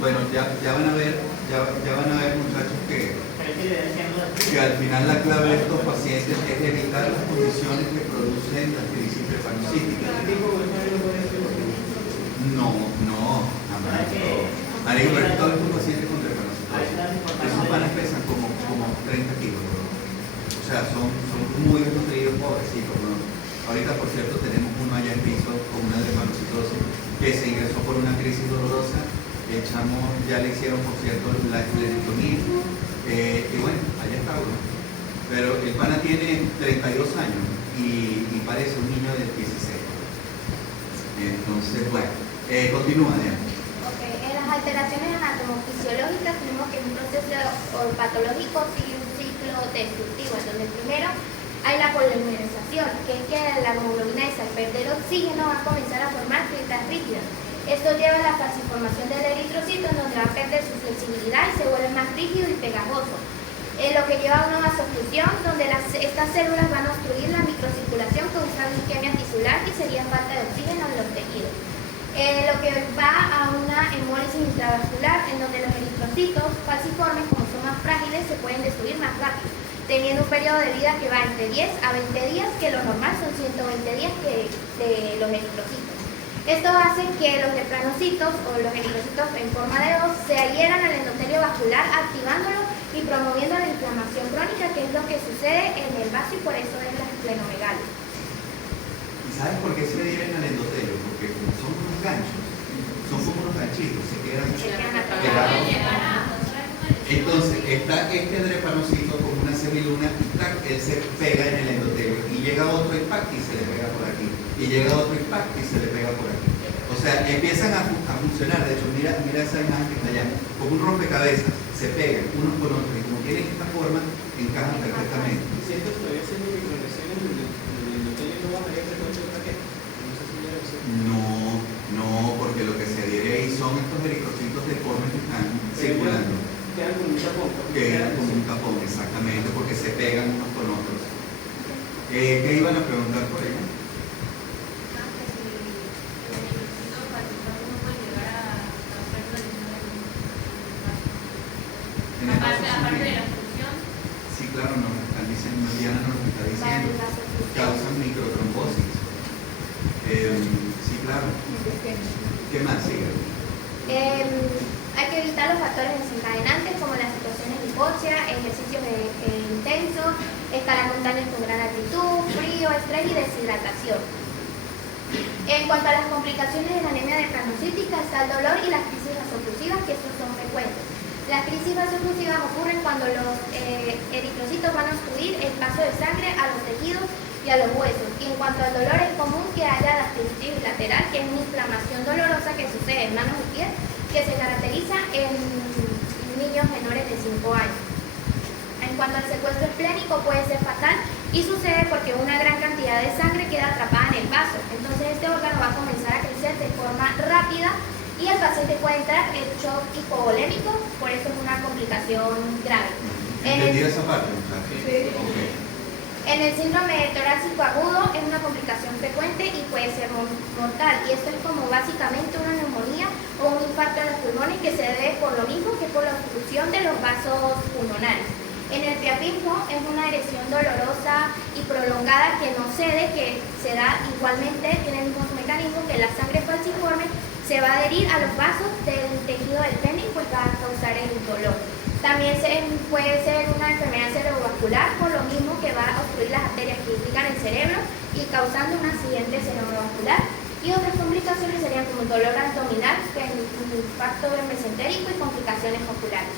bueno, ya van a ver muchachos que al final la clave de estos pacientes es evitar las condiciones que producen la crisis trepanocítica. No, jamás. Marico, pero todos estos pacientes con trepanocitosis, esos panes pesan como 30 kilos, bro. O sea, son muy desnutridos, pobrecitos, bro. Ahorita, por cierto, tenemos uno allá en piso con una trepanocitosis que se ingresó por una crisis dolorosa. Ya le hicieron, por cierto, la esplenectomía. Y bueno, allá está uno. Pero el pana tiene 32 años y parece un niño de 16. Entonces, bueno, continúa, Diana. Ok, en las alteraciones anatomofisiológicas tenemos que un proceso patológico sigue un ciclo destructivo, en donde primero hay la polimerización, que es que la hemoglobina al perder oxígeno va a comenzar a formar piezas rígidas. Esto lleva a la falsiformación del eritrocito, en donde va a perder su flexibilidad y se vuelve más rígido y pegajoso. Lo que lleva a una vasooclusión, donde estas células van a obstruir la microcirculación, causando isquemia tisular y sería falta de oxígeno en los tejidos. Lo que va a una hemólisis intravascular, en donde los eritrocitos falciformes, como son más frágiles, se pueden destruir más rápido, teniendo un periodo de vida que va entre 10 a 20 días, que lo normal son 120 días de los eritrocitos. Esto hace que los lepranocitos o los eritrocitos en forma de hoz se adhieran al endotelio vascular, activándolo y promoviendo la inflamación crónica, que es lo que sucede en el vaso y por eso es la esplenomegalia. ¿Y sabes por qué se adhieren al endotelio? Porque como son unos ganchos, son como unos ganchitos, se quedan pegados. Entonces, está este drepanocito como una semiluna, él se pega en el endotelio y llega otro impacto y se le pega por aquí, y llega otro impacto y se le pega por aquí. O sea, empiezan a funcionar. De hecho, mira esa imagen que está allá, como un rompecabezas, se pegan unos con otros y como tienen esta forma, encajan perfectamente. Siento que todavía haciendo microlesiones en el endotelio no bajaría frecuencia otra que no sé si ya lo sé. No, porque lo que se adhiere ahí son estos eritrocitos deformes que están circulando. Quedan como un tapón. Quedan como un tapón, exactamente, porque se pegan unos con otros. ¿Qué iban a preguntar por ella? Aparte de la función. Sí, claro, nos están diciendo, Diana nos está diciendo, causan microtrombosis. Sí, claro. ¿Qué más sigue? Hay que evitar los factores desencadenantes como las situaciones de hipoxia, ejercicios intensos, escalar montañas con gran altitud, frío, estrés y deshidratación. En cuanto a las complicaciones de la anemia drepanocytica, está el dolor y las crisis vasooclusivas, que estos son frecuentes. Las crisis vasooclusivas ocurren cuando los eritrocitos van a obstruir el paso de sangre a los tejidos y a los huesos. Y en cuanto al dolor, es común que haya gastritis bilateral, que es una inflamación dolorosa que sucede en manos y pies, que se caracteriza en niños menores de 5 años. En cuanto al secuestro esplénico, puede ser fatal y sucede porque una gran cantidad de sangre queda atrapada en el vaso. Entonces este órgano va a comenzar a crecer de forma rápida y el paciente puede entrar en shock hipovolémico, por eso es una complicación grave. ¿Entendí esa parte? Sí. Okay. En el síndrome torácico agudo es una complicación frecuente y puede ser mortal. Y esto es como básicamente una neumonía o un infarto en los pulmones que se debe por lo mismo que por la obstrucción de los vasos pulmonares. En el priapismo es una erección dolorosa y prolongada que no cede, que se da igualmente, tiene el mismo mecanismo que la sangre falciforme se va a adherir a los vasos del tejido del pene y pues va a causar el dolor. También puede ser una enfermedad cerebrovascular, por lo mismo que va a obstruir las arterias que irrigan el cerebro y causando un accidente cerebrovascular. Y otras complicaciones serían como dolor abdominal, infarto mesentérico y complicaciones oculares.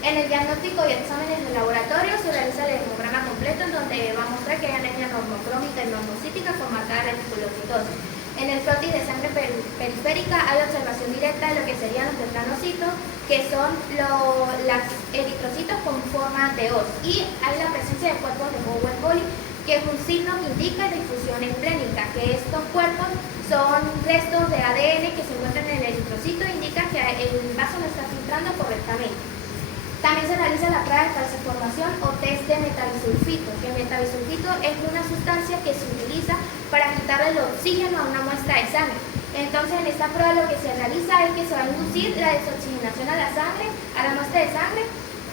En el diagnóstico y exámenes de laboratorio se realiza el hemograma completo, en donde va a mostrar que hay anemia normocrómica y normocítica con marcada reticulocitosis. En el frotis de sangre periférica hay observación directa de lo que serían los lepranocitos, que son los eritrocitos con forma de hoz. Y hay la presencia de cuerpos de Bowen-Boli, que es un signo que indica difusión esplénica, que estos cuerpos son restos de ADN que se encuentran en el eritrocito e indican que el vaso no está filtrando correctamente. También se realiza la prueba de falsiformación o test de metabisulfito, que el metabisulfito es una sustancia que se utiliza para quitarle el oxígeno a una muestra de sangre. Entonces, en esta prueba lo que se realiza es que se va a inducir la desoxigenación a la sangre, a la muestra de sangre,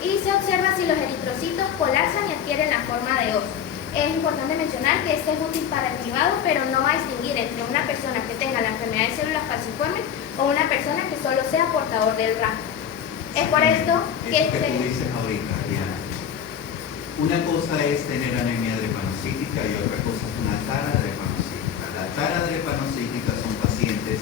y se observa si los eritrocitos colapsan y adquieren la forma de hoz. Es importante mencionar que este es útil para el cribado, pero no va a distinguir entre una persona que tenga la enfermedad de células falciformes o una persona que solo sea portador del rasgo. Es por esto que tú dices ahorita, Diana. Una cosa es tener anemia drepanocítica y otra cosa es una taradrepanocítica. La taradrepanocítica son pacientes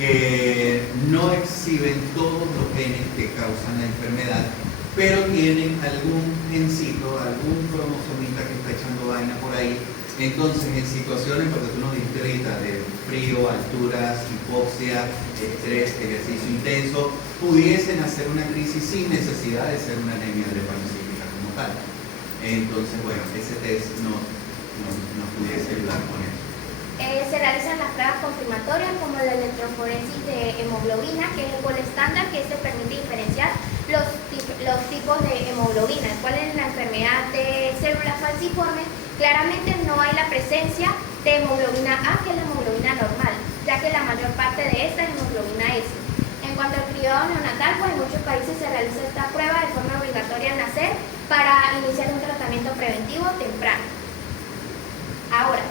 que no exhiben todos los genes que causan la enfermedad, pero tienen algún gencito, algún cromosomita que está echando vaina por ahí. Entonces, en situaciones, porque tú nos dijiste ahorita, de frío, alturas, hipoxia, estrés, ejercicio intenso, pudiesen hacer una crisis sin necesidad de ser una anemia drepanocítica como tal. Entonces, bueno, ese test nos pudiese ayudar con eso. Se realizan las pruebas confirmatorias laboratorio como la electroforesis de hemoglobina, que es el gol estándar que se permite diferenciar los tipos de hemoglobina. ¿Cuál es la enfermedad de células falciformes? Claramente no hay la presencia de hemoglobina A, que es la hemoglobina normal, ya que la mayor parte de esta es hemoglobina S. En cuanto al criado neonatal, pues en muchos países se realiza esta prueba de forma obligatoria al nacer para iniciar un tratamiento preventivo temprano. Ahora,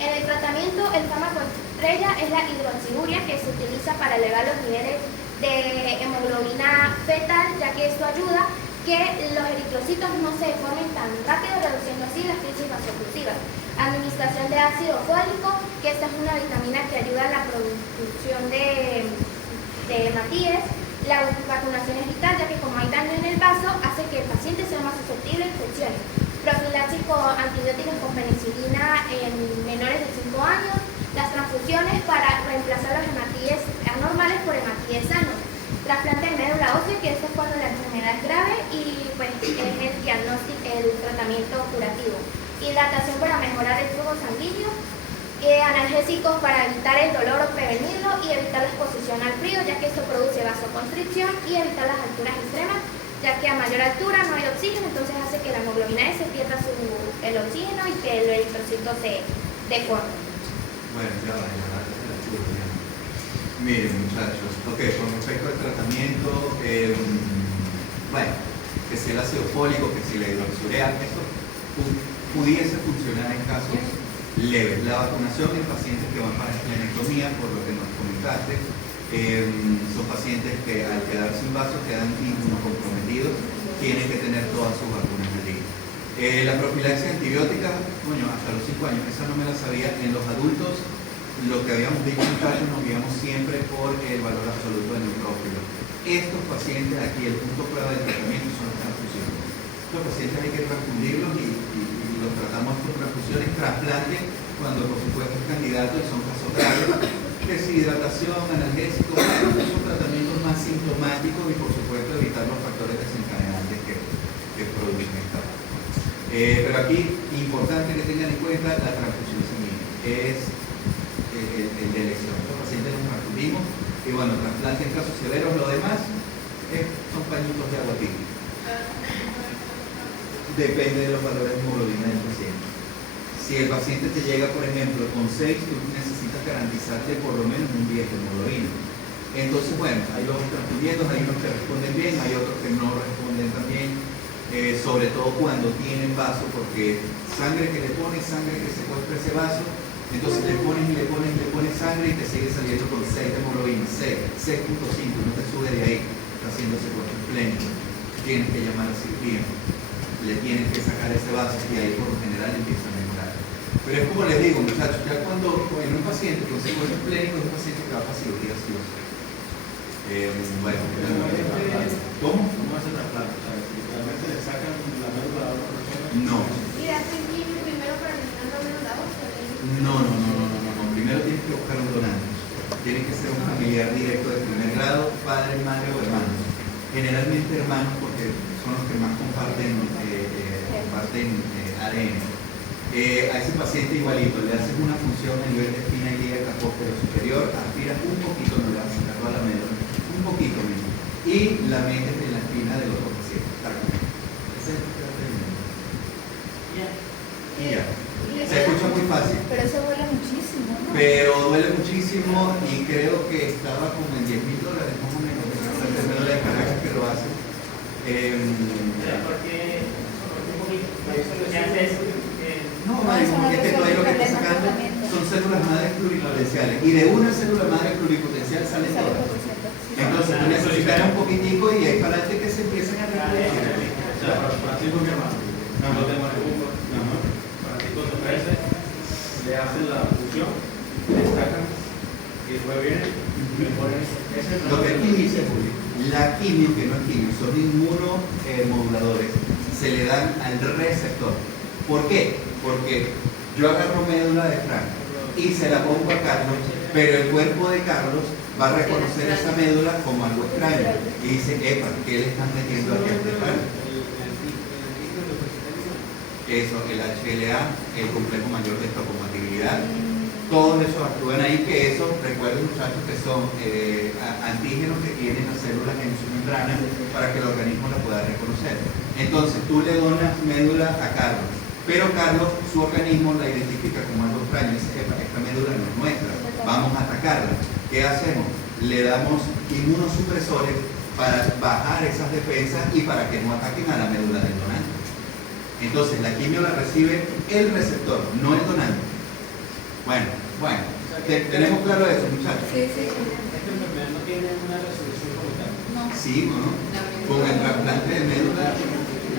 en el tratamiento, el fármaco estrella es la hidroxiurea, que se utiliza para elevar los niveles de hemoglobina fetal, ya que esto ayuda que los eritrocitos no se deformen tan rápido, reduciendo así las crisis vasoclusivas. Administración de ácido fólico, que esta es una vitamina que ayuda a la producción de hematíes. La vacunación es vital, ya que como hay daño en el vaso, hace que el paciente sea más susceptible a infecciones. Profilaxis con antibióticos con penicilina en menores de 5 años. Las transfusiones para reemplazar los hematíes anormales por hematíes sanos. Trasplante de médula ósea, que esto es cuando la enfermedad es grave y pues es el diagnóstico, el tratamiento curativo. Hidratación para mejorar el flujo sanguíneo. Analgésicos para evitar el dolor o prevenirlo y evitar la exposición al frío, ya que esto produce vasoconstricción, y evitar las alturas extremas, ya que a mayor altura no hay oxígeno, entonces hace que la hemoglobina S pierda el oxígeno y que el eritrocito se deforme. Bueno, ya va, la chulo. Miren, muchachos, ok, con respecto al tratamiento, bueno, que si el ácido fólico, que si la hidroxiurea, esto pudiese funcionar en casos leves. La vacunación en pacientes que van para esplenectomía, por lo que nos comentaste, son pacientes que al quedar sin vasos quedan inmunocomprometidos, tienen que tener todas sus vacunas allí. La profilaxis antibiótica, bueno, hasta los 5 años, esa no me la sabía. En los adultos, lo que habíamos dicho muchachos, nos guiamos siempre por el valor absoluto del neutrófilo. Estos pacientes aquí, el punto prueba de tratamiento son las transfusiones. Estos pacientes hay que transfundirlos y los tratamos con transfusiones, trasplante, cuando por supuesto es candidato y son casos graves, deshidratación, analgésicos, son tratamientos más sintomáticos y por supuesto evitar los factores desencadenantes que producen esta. Pero aquí, importante que tengan en cuenta la transfusión sanguínea, es el de elección. Los pacientes los transfundimos y bueno, trasplante en casos severos, lo demás son pañitos de agua tibia. Depende de los valores de hemoglobina del paciente. Si el paciente te llega, por ejemplo, con 6, tú necesitas garantizarte por lo menos un 10 de hemoglobina. Entonces, bueno, hay los transfundidos, hay unos que responden bien, hay otros que no responden tan bien, sobre todo cuando tienen vaso, porque sangre que le pones, sangre que secuestra ese vaso, entonces le pones y le pones sangre y te sigue saliendo con 6 de hemoglobina, 6.5, no te sube de ahí, está haciendo secuestro esplénico. Tienes que llamar a cirugía, le tienen que sacar ese vaso y ahí por lo general empieza a mejorar. Pero es como les digo, muchachos, ya cuando en un paciente con secuestro esplénico es un paciente que va para cirugía sí o sí. Bueno, ¿cómo? ¿Cómo hace la planta? Si realmente le sacan la médula a otra persona. No. ¿Y hacen quimio primero para eliminar la médula ósea? No. Primero tienes que buscar un donante. Tiene que ser un familiar directo de primer grado, padre, madre o hermanos. Generalmente hermanos porque son los que más comparten ADN. A ese paciente igualito, le haces una función a nivel de espina ilíaca posterior superior, aspiras un poquito, no le vas a sacar toda la médula, un poquito mismo, y la metes en la espina del otro paciente. Ese es el procedimiento. Y ya. Se escucha muy fácil. Pero eso duele muchísimo, ¿no? Pero duele muchísimo y creo que estaba como en $10,000 más o menos. Me duele de Caracas que lo hacen. ¿Por qué un poquito? ¿Qué hace eso? No, porque es que todavía lo que está sacando son células madres pluripotenciales. Y de una célula madre pluripotencial salen todas. Entonces tú necesitas un poquitico y es para que se empiecen a reproducir. O sea, para ti con mi hermano. No tengo ningún. Para ti con 2 meses le hacen la fusión, le sacan y después vienen y le ponen ese. Lo que aquí dice Julio, la quimio, que no es quimio, son inmunomoduladores, se le dan al receptor. ¿Por qué? Porque yo agarro médula de Frank y se la pongo a Carlos, pero el cuerpo de Carlos va a reconocer esa médula como algo extraño y dice, epa, ¿qué le están metiendo aquí a este Frank? Eso, el HLA, el complejo mayor de histocompatibilidad, todos esos actúan ahí, que eso, recuerden muchachos, que son antígenos que tienen las células en su membrana para que el organismo la pueda reconocer. Entonces tú le donas médula a Carlos, pero Carlos, su organismo la identifica como algo extraño, dice que esta médula no es nuestra, vamos a atacarla. ¿Qué hacemos? Le damos inmunosupresores para bajar esas defensas y para que no ataquen a la médula del donante. Entonces la quimio la recibe el receptor, no el donante. Bueno, ¿tenemos claro eso, muchachos? Sí, sí. Esta enfermedad no tiene una resolución como tal. No. Sí, ¿no? Con el trasplante de médula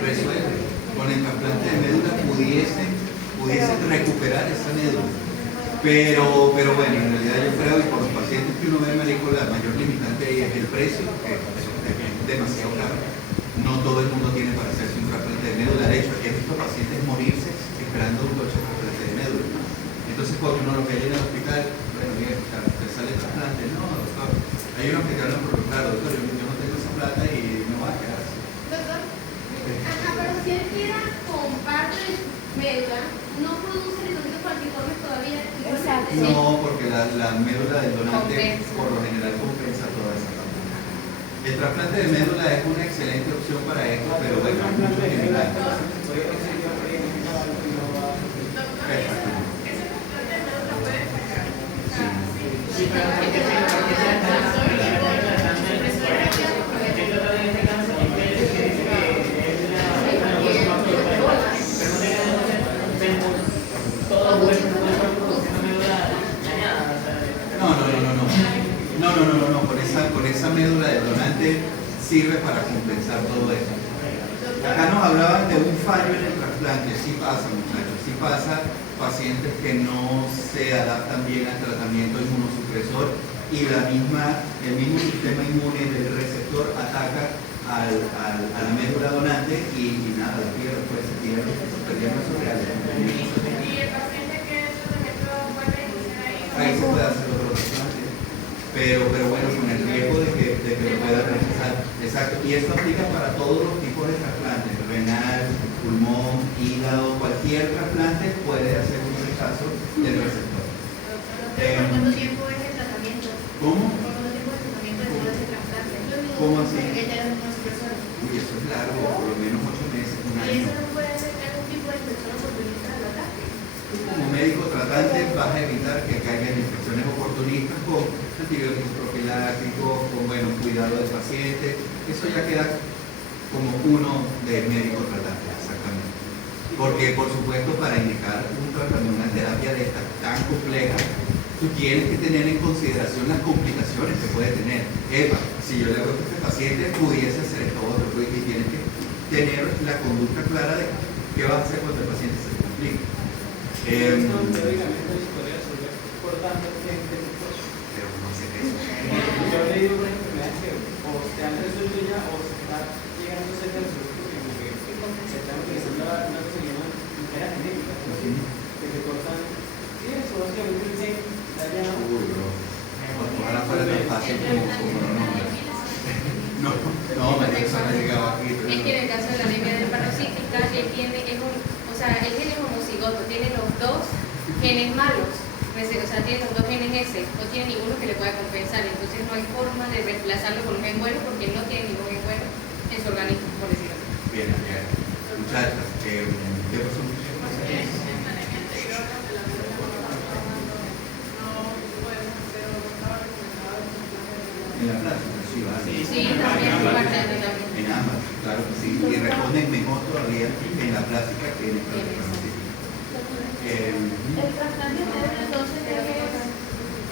resuelve. Con el trasplante de médula pudiesen recuperar esa médula. Pero bueno, en realidad yo creo, y por los pacientes que uno ve médico, la mayor limitante ahí es el precio, que es demasiado caro. No todo el mundo tiene para hacerse un trasplante de médula. De hecho, he visto pacientes morirse esperando un trasplante de médula. Entonces, cuando uno lo ve en el hospital, bueno, mire, te sale el trasplante. No, doctor. Hay unos que te hablan por lo claro, doctor, yo no tengo esa plata y me voy a quedar así. Doctor, pero si él queda con parte de su médula, no produce eritrocitos falciformes todavía. Exacto. No, porque la médula del donante Compensa. por lo general compensa toda esa parte. El trasplante de médula es una excelente opción para esto, pero bueno, hay muchos limitantes. Exacto. Sí, pero ¿por qué No, con esa médula del donante sirve para compensar todo eso. Acá nos hablaban de un fallo en el trasplante. Sí pasa, muchachos, sí pasa. Pacientes que no se adaptan bien al tratamiento inmunosupresor y el mismo sistema inmune del receptor ataca a la médula donante y nada, la piel después se pierde esos reales. Y el paciente que el tratamiento vuelve a iniciar Ahí se puede hacer otro trasplante, pero bueno, con el riesgo de que lo pueda realizar. Exacto, y esto aplica para todos los tipos de trasplantes, renal, pulmón, hígado, cualquier trasplante puede hacer un rechazo del receptor. ¿Por cuánto tiempo es el tratamiento? ¿Cómo? ¿Por cuánto tiempo es el tratamiento después de ese trasplante? ¿Cómo así? Ella era una supresora. Uy, eso es largo, por lo menos 8 meses, un ¿Y año. eso no puede ser algún tipo de infección oportunista del ataque? Tú como médico tratante vas a evitar que caigan infecciones oportunistas con antibióticos profilácticos, con cuidado del paciente. Eso ya queda como uno de médico tratante, exactamente. Porque por supuesto para indicar un tratamiento, una terapia de esta tan compleja, tú tienes que tener en consideración las complicaciones que puede tener. Si yo le hago a este paciente, pudiese hacer esto otro, y tienes que tener la conducta clara de qué vas a hacer cuando el paciente se complique. Esto teóricamente se podría resolver por tanto tiempo. Pero no sé eso. Yo he leído una enfermedad que o se han resuelto ya o se está llegando a ser resuelto porque se está utilizando una cosa que se llama enfermedad genética, que te cortan. Sí, eso básicamente dicen, ya Uy, bro. Ojalá fuera tan fácil como no, María, eso no ha llegado aquí. Es que en el caso de la anemia parasítica, él tiene, el gen es homocigoto, tiene los dos genes malos, o sea, tiene los dos genes S, no tiene ninguno que le pueda compensar, entonces no hay forma de reemplazarlo con un gen bueno porque él no tiene ningún gen bueno en su organismo, por decirlo así. Bien, muchachas, ¿qué pasó? En la práctica, sí, vale. Sí, también es parte del tratamiento. En ambas, claro que sí. Y responden mejor todavía en la práctica que en el tratamiento. El trasplante de médula entonces es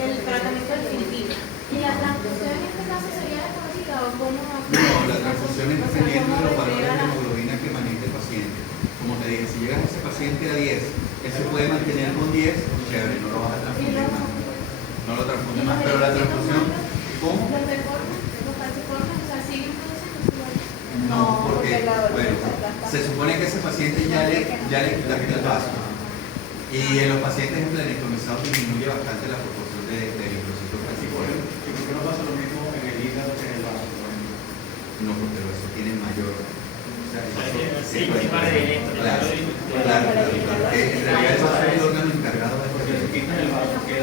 el tratamiento definitivo. ¿Y la transfusión en este caso sería hepática o cómo? No, la transfusión es dependiendo de los valores de hemoglobina que maneje el paciente. Como te dije, si llegas a ese paciente a 10, él se puede mantener con 10, chévere, no lo vas a transfundir más. No lo transfunde más, pero la transfusión, ¿cómo? ¿Los deformes, los falciformes, o sea, siguen produciendo igual? No, porque, bueno, se supone que ese paciente ya le quitaste el vaso. Y en los pacientes emplanectomizados disminuye bastante la proporción de eritrocitos falciformes. ¿Y por qué no pasa lo mismo en el hígado que en el vaso, por ejemplo? No, porque el vaso tiene mayor. Sí, para directo. Claro. En realidad el vaso es el órgano encargado de Porque si quitas el vaso, queda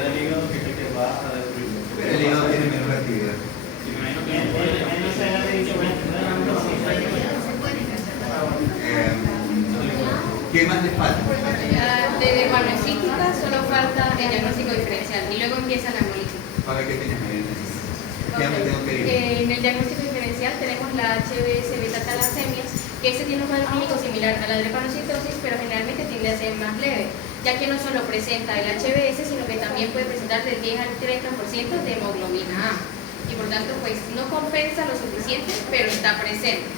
hemolítica solo falta el diagnóstico diferencial y luego empieza la hemolítica. ¿Para qué tienes ahí? Ya me tengo que ir. En el diagnóstico diferencial tenemos la HBS beta-talasemia, que ese tiene un cuadro clínico similar a la drepanocytosis, pero generalmente tiende a ser más leve, ya que no solo presenta el HBS, sino que también puede presentar del 10 al 30% de hemoglobina A. Y por tanto, pues no compensa lo suficiente, pero está presente.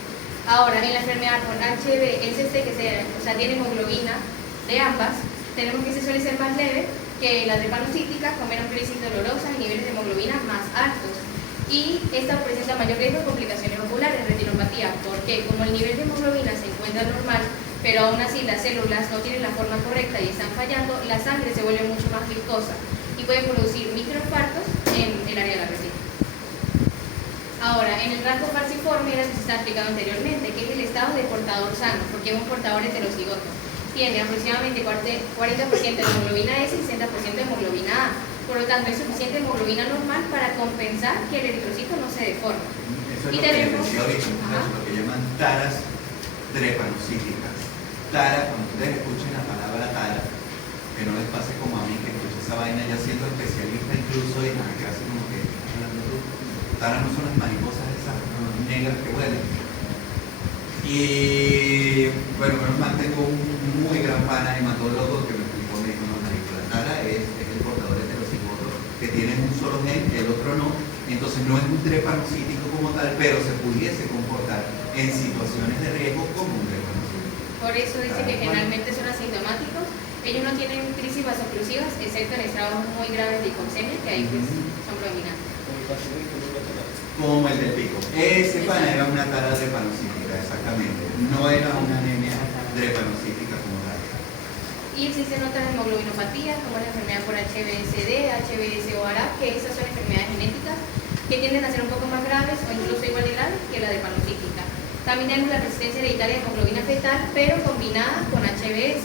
Ahora, en la enfermedad con HBSC, tiene hemoglobina de ambas, tenemos que se suele ser más leve que la drepanocítica, con menos crisis dolorosas y niveles de hemoglobina más altos. Y esta presenta mayor riesgo de complicaciones oculares, retinopatía, porque como el nivel de hemoglobina se encuentra normal, pero aún así las células no tienen la forma correcta y están fallando, la sangre se vuelve mucho más viscosa y puede producir microinfartos en el área de la retina. Ahora, en el rasgo falciforme era lo que se está explicando anteriormente, que es el estado de portador sano, porque es un portador heterocigoto. Tiene aproximadamente 40% de hemoglobina S y 60% de hemoglobina A. Por lo tanto, hay suficiente hemoglobina normal para compensar que el eritrocito no se deforme. Eso es lo que decía ahorita, lo que llaman taras drepanocíticas. Tara, cuando ustedes escuchen la palabra tara, que no les pase como a mí, que escucho esa vaina ya siendo especialista incluso y nada, que hace como que taras no son las mariposas esas negras que vuelan. Y bueno, menos mal tengo un muy gran pana hematólogo que me explicó, me dijo, no, la tara es el portador heterocigoto que tiene un solo gen, el otro no, entonces no es un drepanocítico como tal, pero se pudiese comportar en situaciones de riesgo como un drepanocítico. Por eso dice que generalmente son asintomáticos, ellos no tienen crisis vasoclusivas, excepto en estrados muy graves de hipoxemia, que ahí pues son predominantes. Como el del pico. Ese pana era una tara drepanocítica, exactamente. No era una anemia drepanocítica como tal. Y existen otras hemoglobinopatías, como la enfermedad por HBSD, HBS o ARAP, que esas son enfermedades genéticas que tienden a ser un poco más graves o incluso igual de graves que la drepanocítica. También tenemos la resistencia hereditaria de hemoglobina fetal, pero combinada con HBS.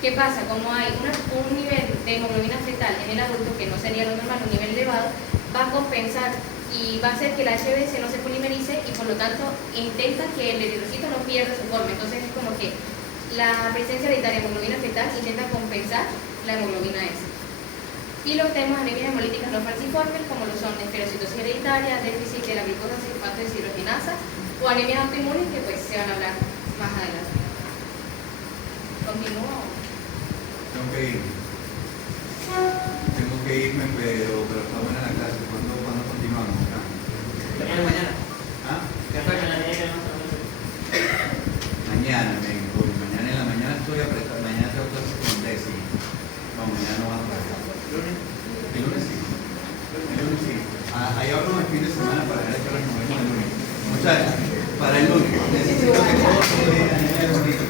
¿Qué pasa? Como hay un nivel de hemoglobina fetal en el adulto que no sería lo normal, un nivel elevado, va a compensar y va a hacer que la HBS no se polimerice y por lo tanto intenta que el eritrocito no pierda su forma. Entonces es como que la presencia hereditaria de hemoglobina fetal intenta compensar la hemoglobina S. Y luego tenemos anemias hemolíticas no falciformes, como lo son esferocitosis hereditaria, déficit de la glucosa sulfato deshidrogenasa o anemias autoinmunes que pues se van a hablar más adelante. ¿Continúo? Tengo que irme, pero está buena la clase. ¿Cuándo continuamos? Mañana. ¿Ah? Mañana, mañana en la mañana estoy apretado. Mañana tengo clases con Desi. No, mañana no va a pasar. ¿El lunes sí? El lunes sí. Ahí hablamos el fin de semana para ver que nos vemos el lunes. Muchachos, para el lunes necesito que todos se vean en el bonito.